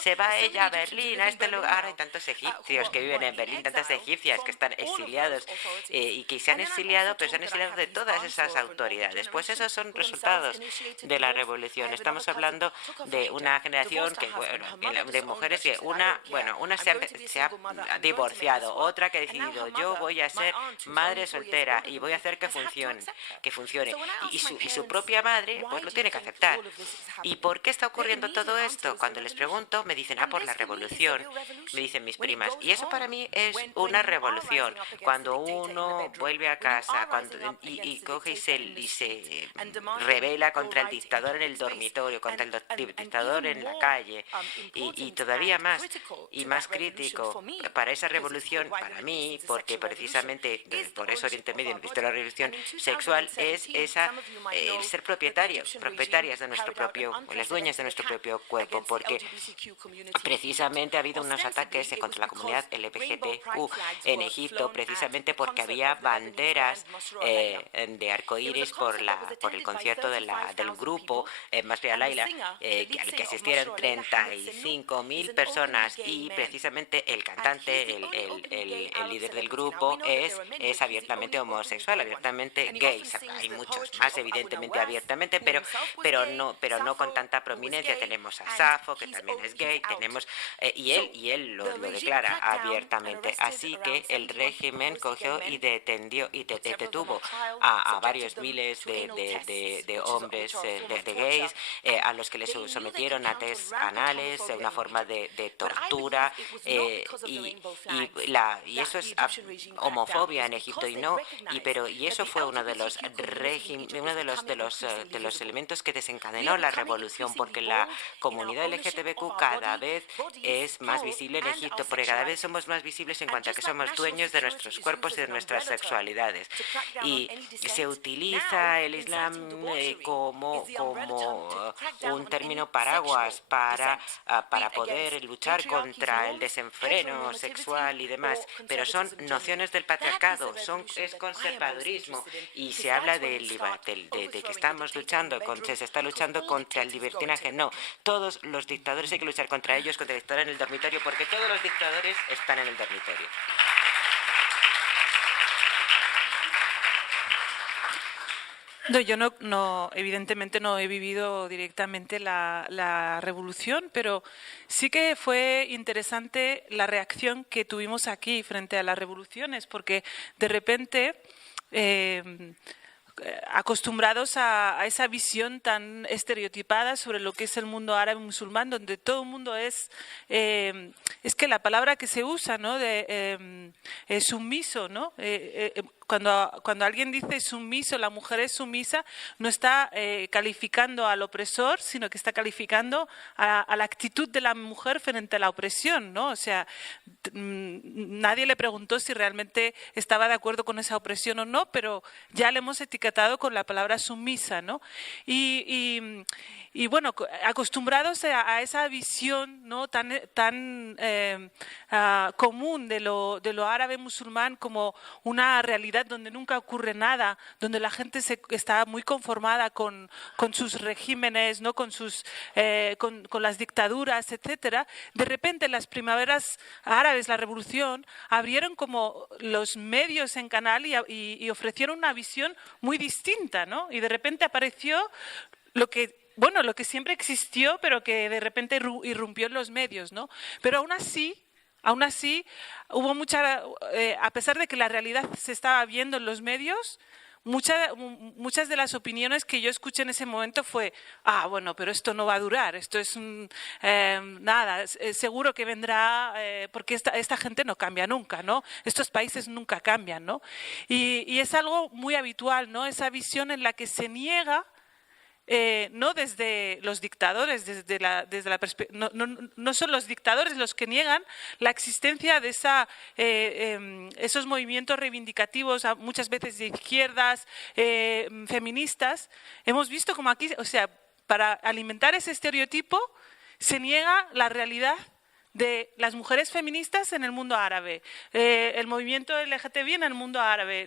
se va ella a Berlín, a este lugar. Ahora hay tantos egipcios que viven en Berlín, tantas egipcias que están exiliados y que se han exiliado, pero se han exiliado de todas esas autoridades. Pues esos son resultados de la revolución. Estamos hablando de una generación de mujeres que una se ha divorciado, otra que ha decidido, yo voy a ser madre soltera y voy a hacer que funcione. Y su propia madre pues lo tiene que aceptar. ¿Y por qué está ocurriendo todo esto? Cuando les pregunto, me dicen, por la revolución, me dicen mis primas. Y eso para mí es una revolución. Cuando uno vuelve a casa y coge y se rebela contra el dictador en el dormitorio, contra el dictador en la calle, y todavía más crítico para esa revolución, para mí, porque precisamente por eso Oriente Medio en la revolución sexual es el ser propietarias de nuestro propio, las dueñas de nuestro propio cuerpo, porque precisamente ha habido unos ataques contra la comunidad LGBTI en Egipto, precisamente porque había banderas de arcoíris por el concierto del grupo Masria Laila, al que asistieron 35.000 personas, y precisamente el cantante, el líder del grupo, es abiertamente homosexual, abiertamente gay. Hay muchos más, evidentemente, abiertmente, pero no con tanta prominencia. Tenemos a Safo, que también es gay, tenemos y él lo declara abiertamente. Así que el régimen cogió y detuvo a varios miles de hombres, de gays, a los que les sometieron a test anales, una forma de tortura, y eso es homofobia en Egipto, y eso fue uno de los elementos que desencadenó la revolución, porque la comunidad LGTBQ cada vez es más visible en Egipto, porque cada vez somos más visibles en cuanto a que somos dueños de nuestros cuerpos y de nuestras sexualidades. Y se utiliza el Islam como un término paraguas para poder luchar contra el desenfreno sexual y demás, pero son nociones del patriarcado, es conservadurismo, y se habla de que estamos luchando, se está luchando contra el libertinaje. No, todos los dictadores hay que luchar contra ellos, contra el dictador en el dormitorio, porque todos los dictadores están en el dormitorio. No, yo evidentemente no he vivido directamente la revolución, pero sí que fue interesante la reacción que tuvimos aquí frente a las revoluciones, porque de repente, acostumbrados a esa visión tan estereotipada sobre lo que es el mundo árabe musulmán, donde todo el mundo es que la palabra que se usa, ¿no?, de sumiso, ¿no? Cuando alguien dice sumiso, la mujer es sumisa, no está calificando al opresor, sino que está calificando a la actitud de la mujer frente a la opresión, ¿no? O sea, nadie le preguntó si realmente estaba de acuerdo con esa opresión o no, pero ya le hemos etiquetado con la palabra sumisa, ¿no? Y bueno, acostumbrados a esa visión, ¿no?, tan común de lo árabe musulmán como una realidad donde nunca ocurre nada, donde la gente está muy conformada con sus regímenes, ¿no?, con las dictaduras, etcétera. De repente, las primaveras árabes, la revolución, abrieron como los medios en canal y ofrecieron una visión muy distinta, ¿no? Y de repente apareció lo que siempre existió, pero que de repente irrumpió en los medios, ¿no? Pero aún así hubo a pesar de que la realidad se estaba viendo en los medios, muchas de las opiniones que yo escuché en ese momento fue: bueno, pero esto no va a durar, esto es nada, seguro que vendrá, porque esta gente no cambia nunca, ¿no? Estos países nunca cambian, ¿no? Y es algo muy habitual, ¿no? Esa visión en la que se niega, no desde los dictadores, no son los dictadores los que niegan la existencia de esos movimientos reivindicativos, muchas veces de izquierdas, feministas. Hemos visto como aquí, o sea, para alimentar ese estereotipo se niega la realidad de las mujeres feministas en el mundo árabe, el movimiento LGTBI en el mundo árabe,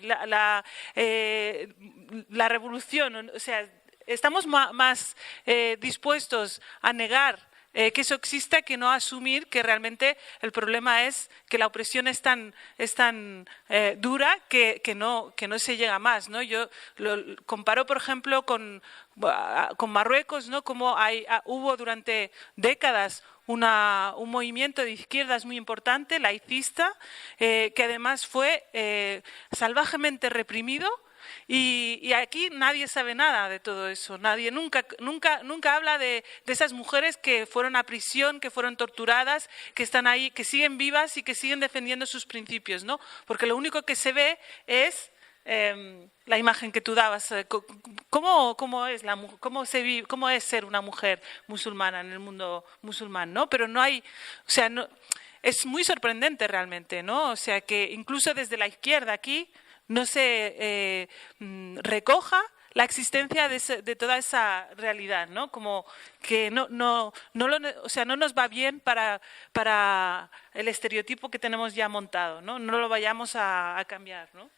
la revolución, o sea, estamos más dispuestos a negar que eso exista que no a asumir que realmente el problema es que la opresión es tan dura que no se llega más, ¿no? Yo lo comparo, por ejemplo, con Marruecos, ¿no? Como hubo durante décadas un movimiento de izquierdas muy importante, laicista, que además fue salvajemente reprimido. Y aquí nadie sabe nada de todo eso, nadie nunca habla de esas mujeres que fueron a prisión, que fueron torturadas, que están ahí, que siguen vivas y que siguen defendiendo sus principios, ¿no? Porque lo único que se ve es la imagen que tú dabas, cómo es ser una mujer musulmana en el mundo musulmán, ¿no? Pero no hay, o sea, no, es muy sorprendente realmente, ¿no? O sea, que incluso desde la izquierda aquí no se recoja la existencia de toda esa realidad, ¿no? Como que no nos va bien para el estereotipo que tenemos ya montado, ¿no? No lo vayamos a cambiar, ¿no?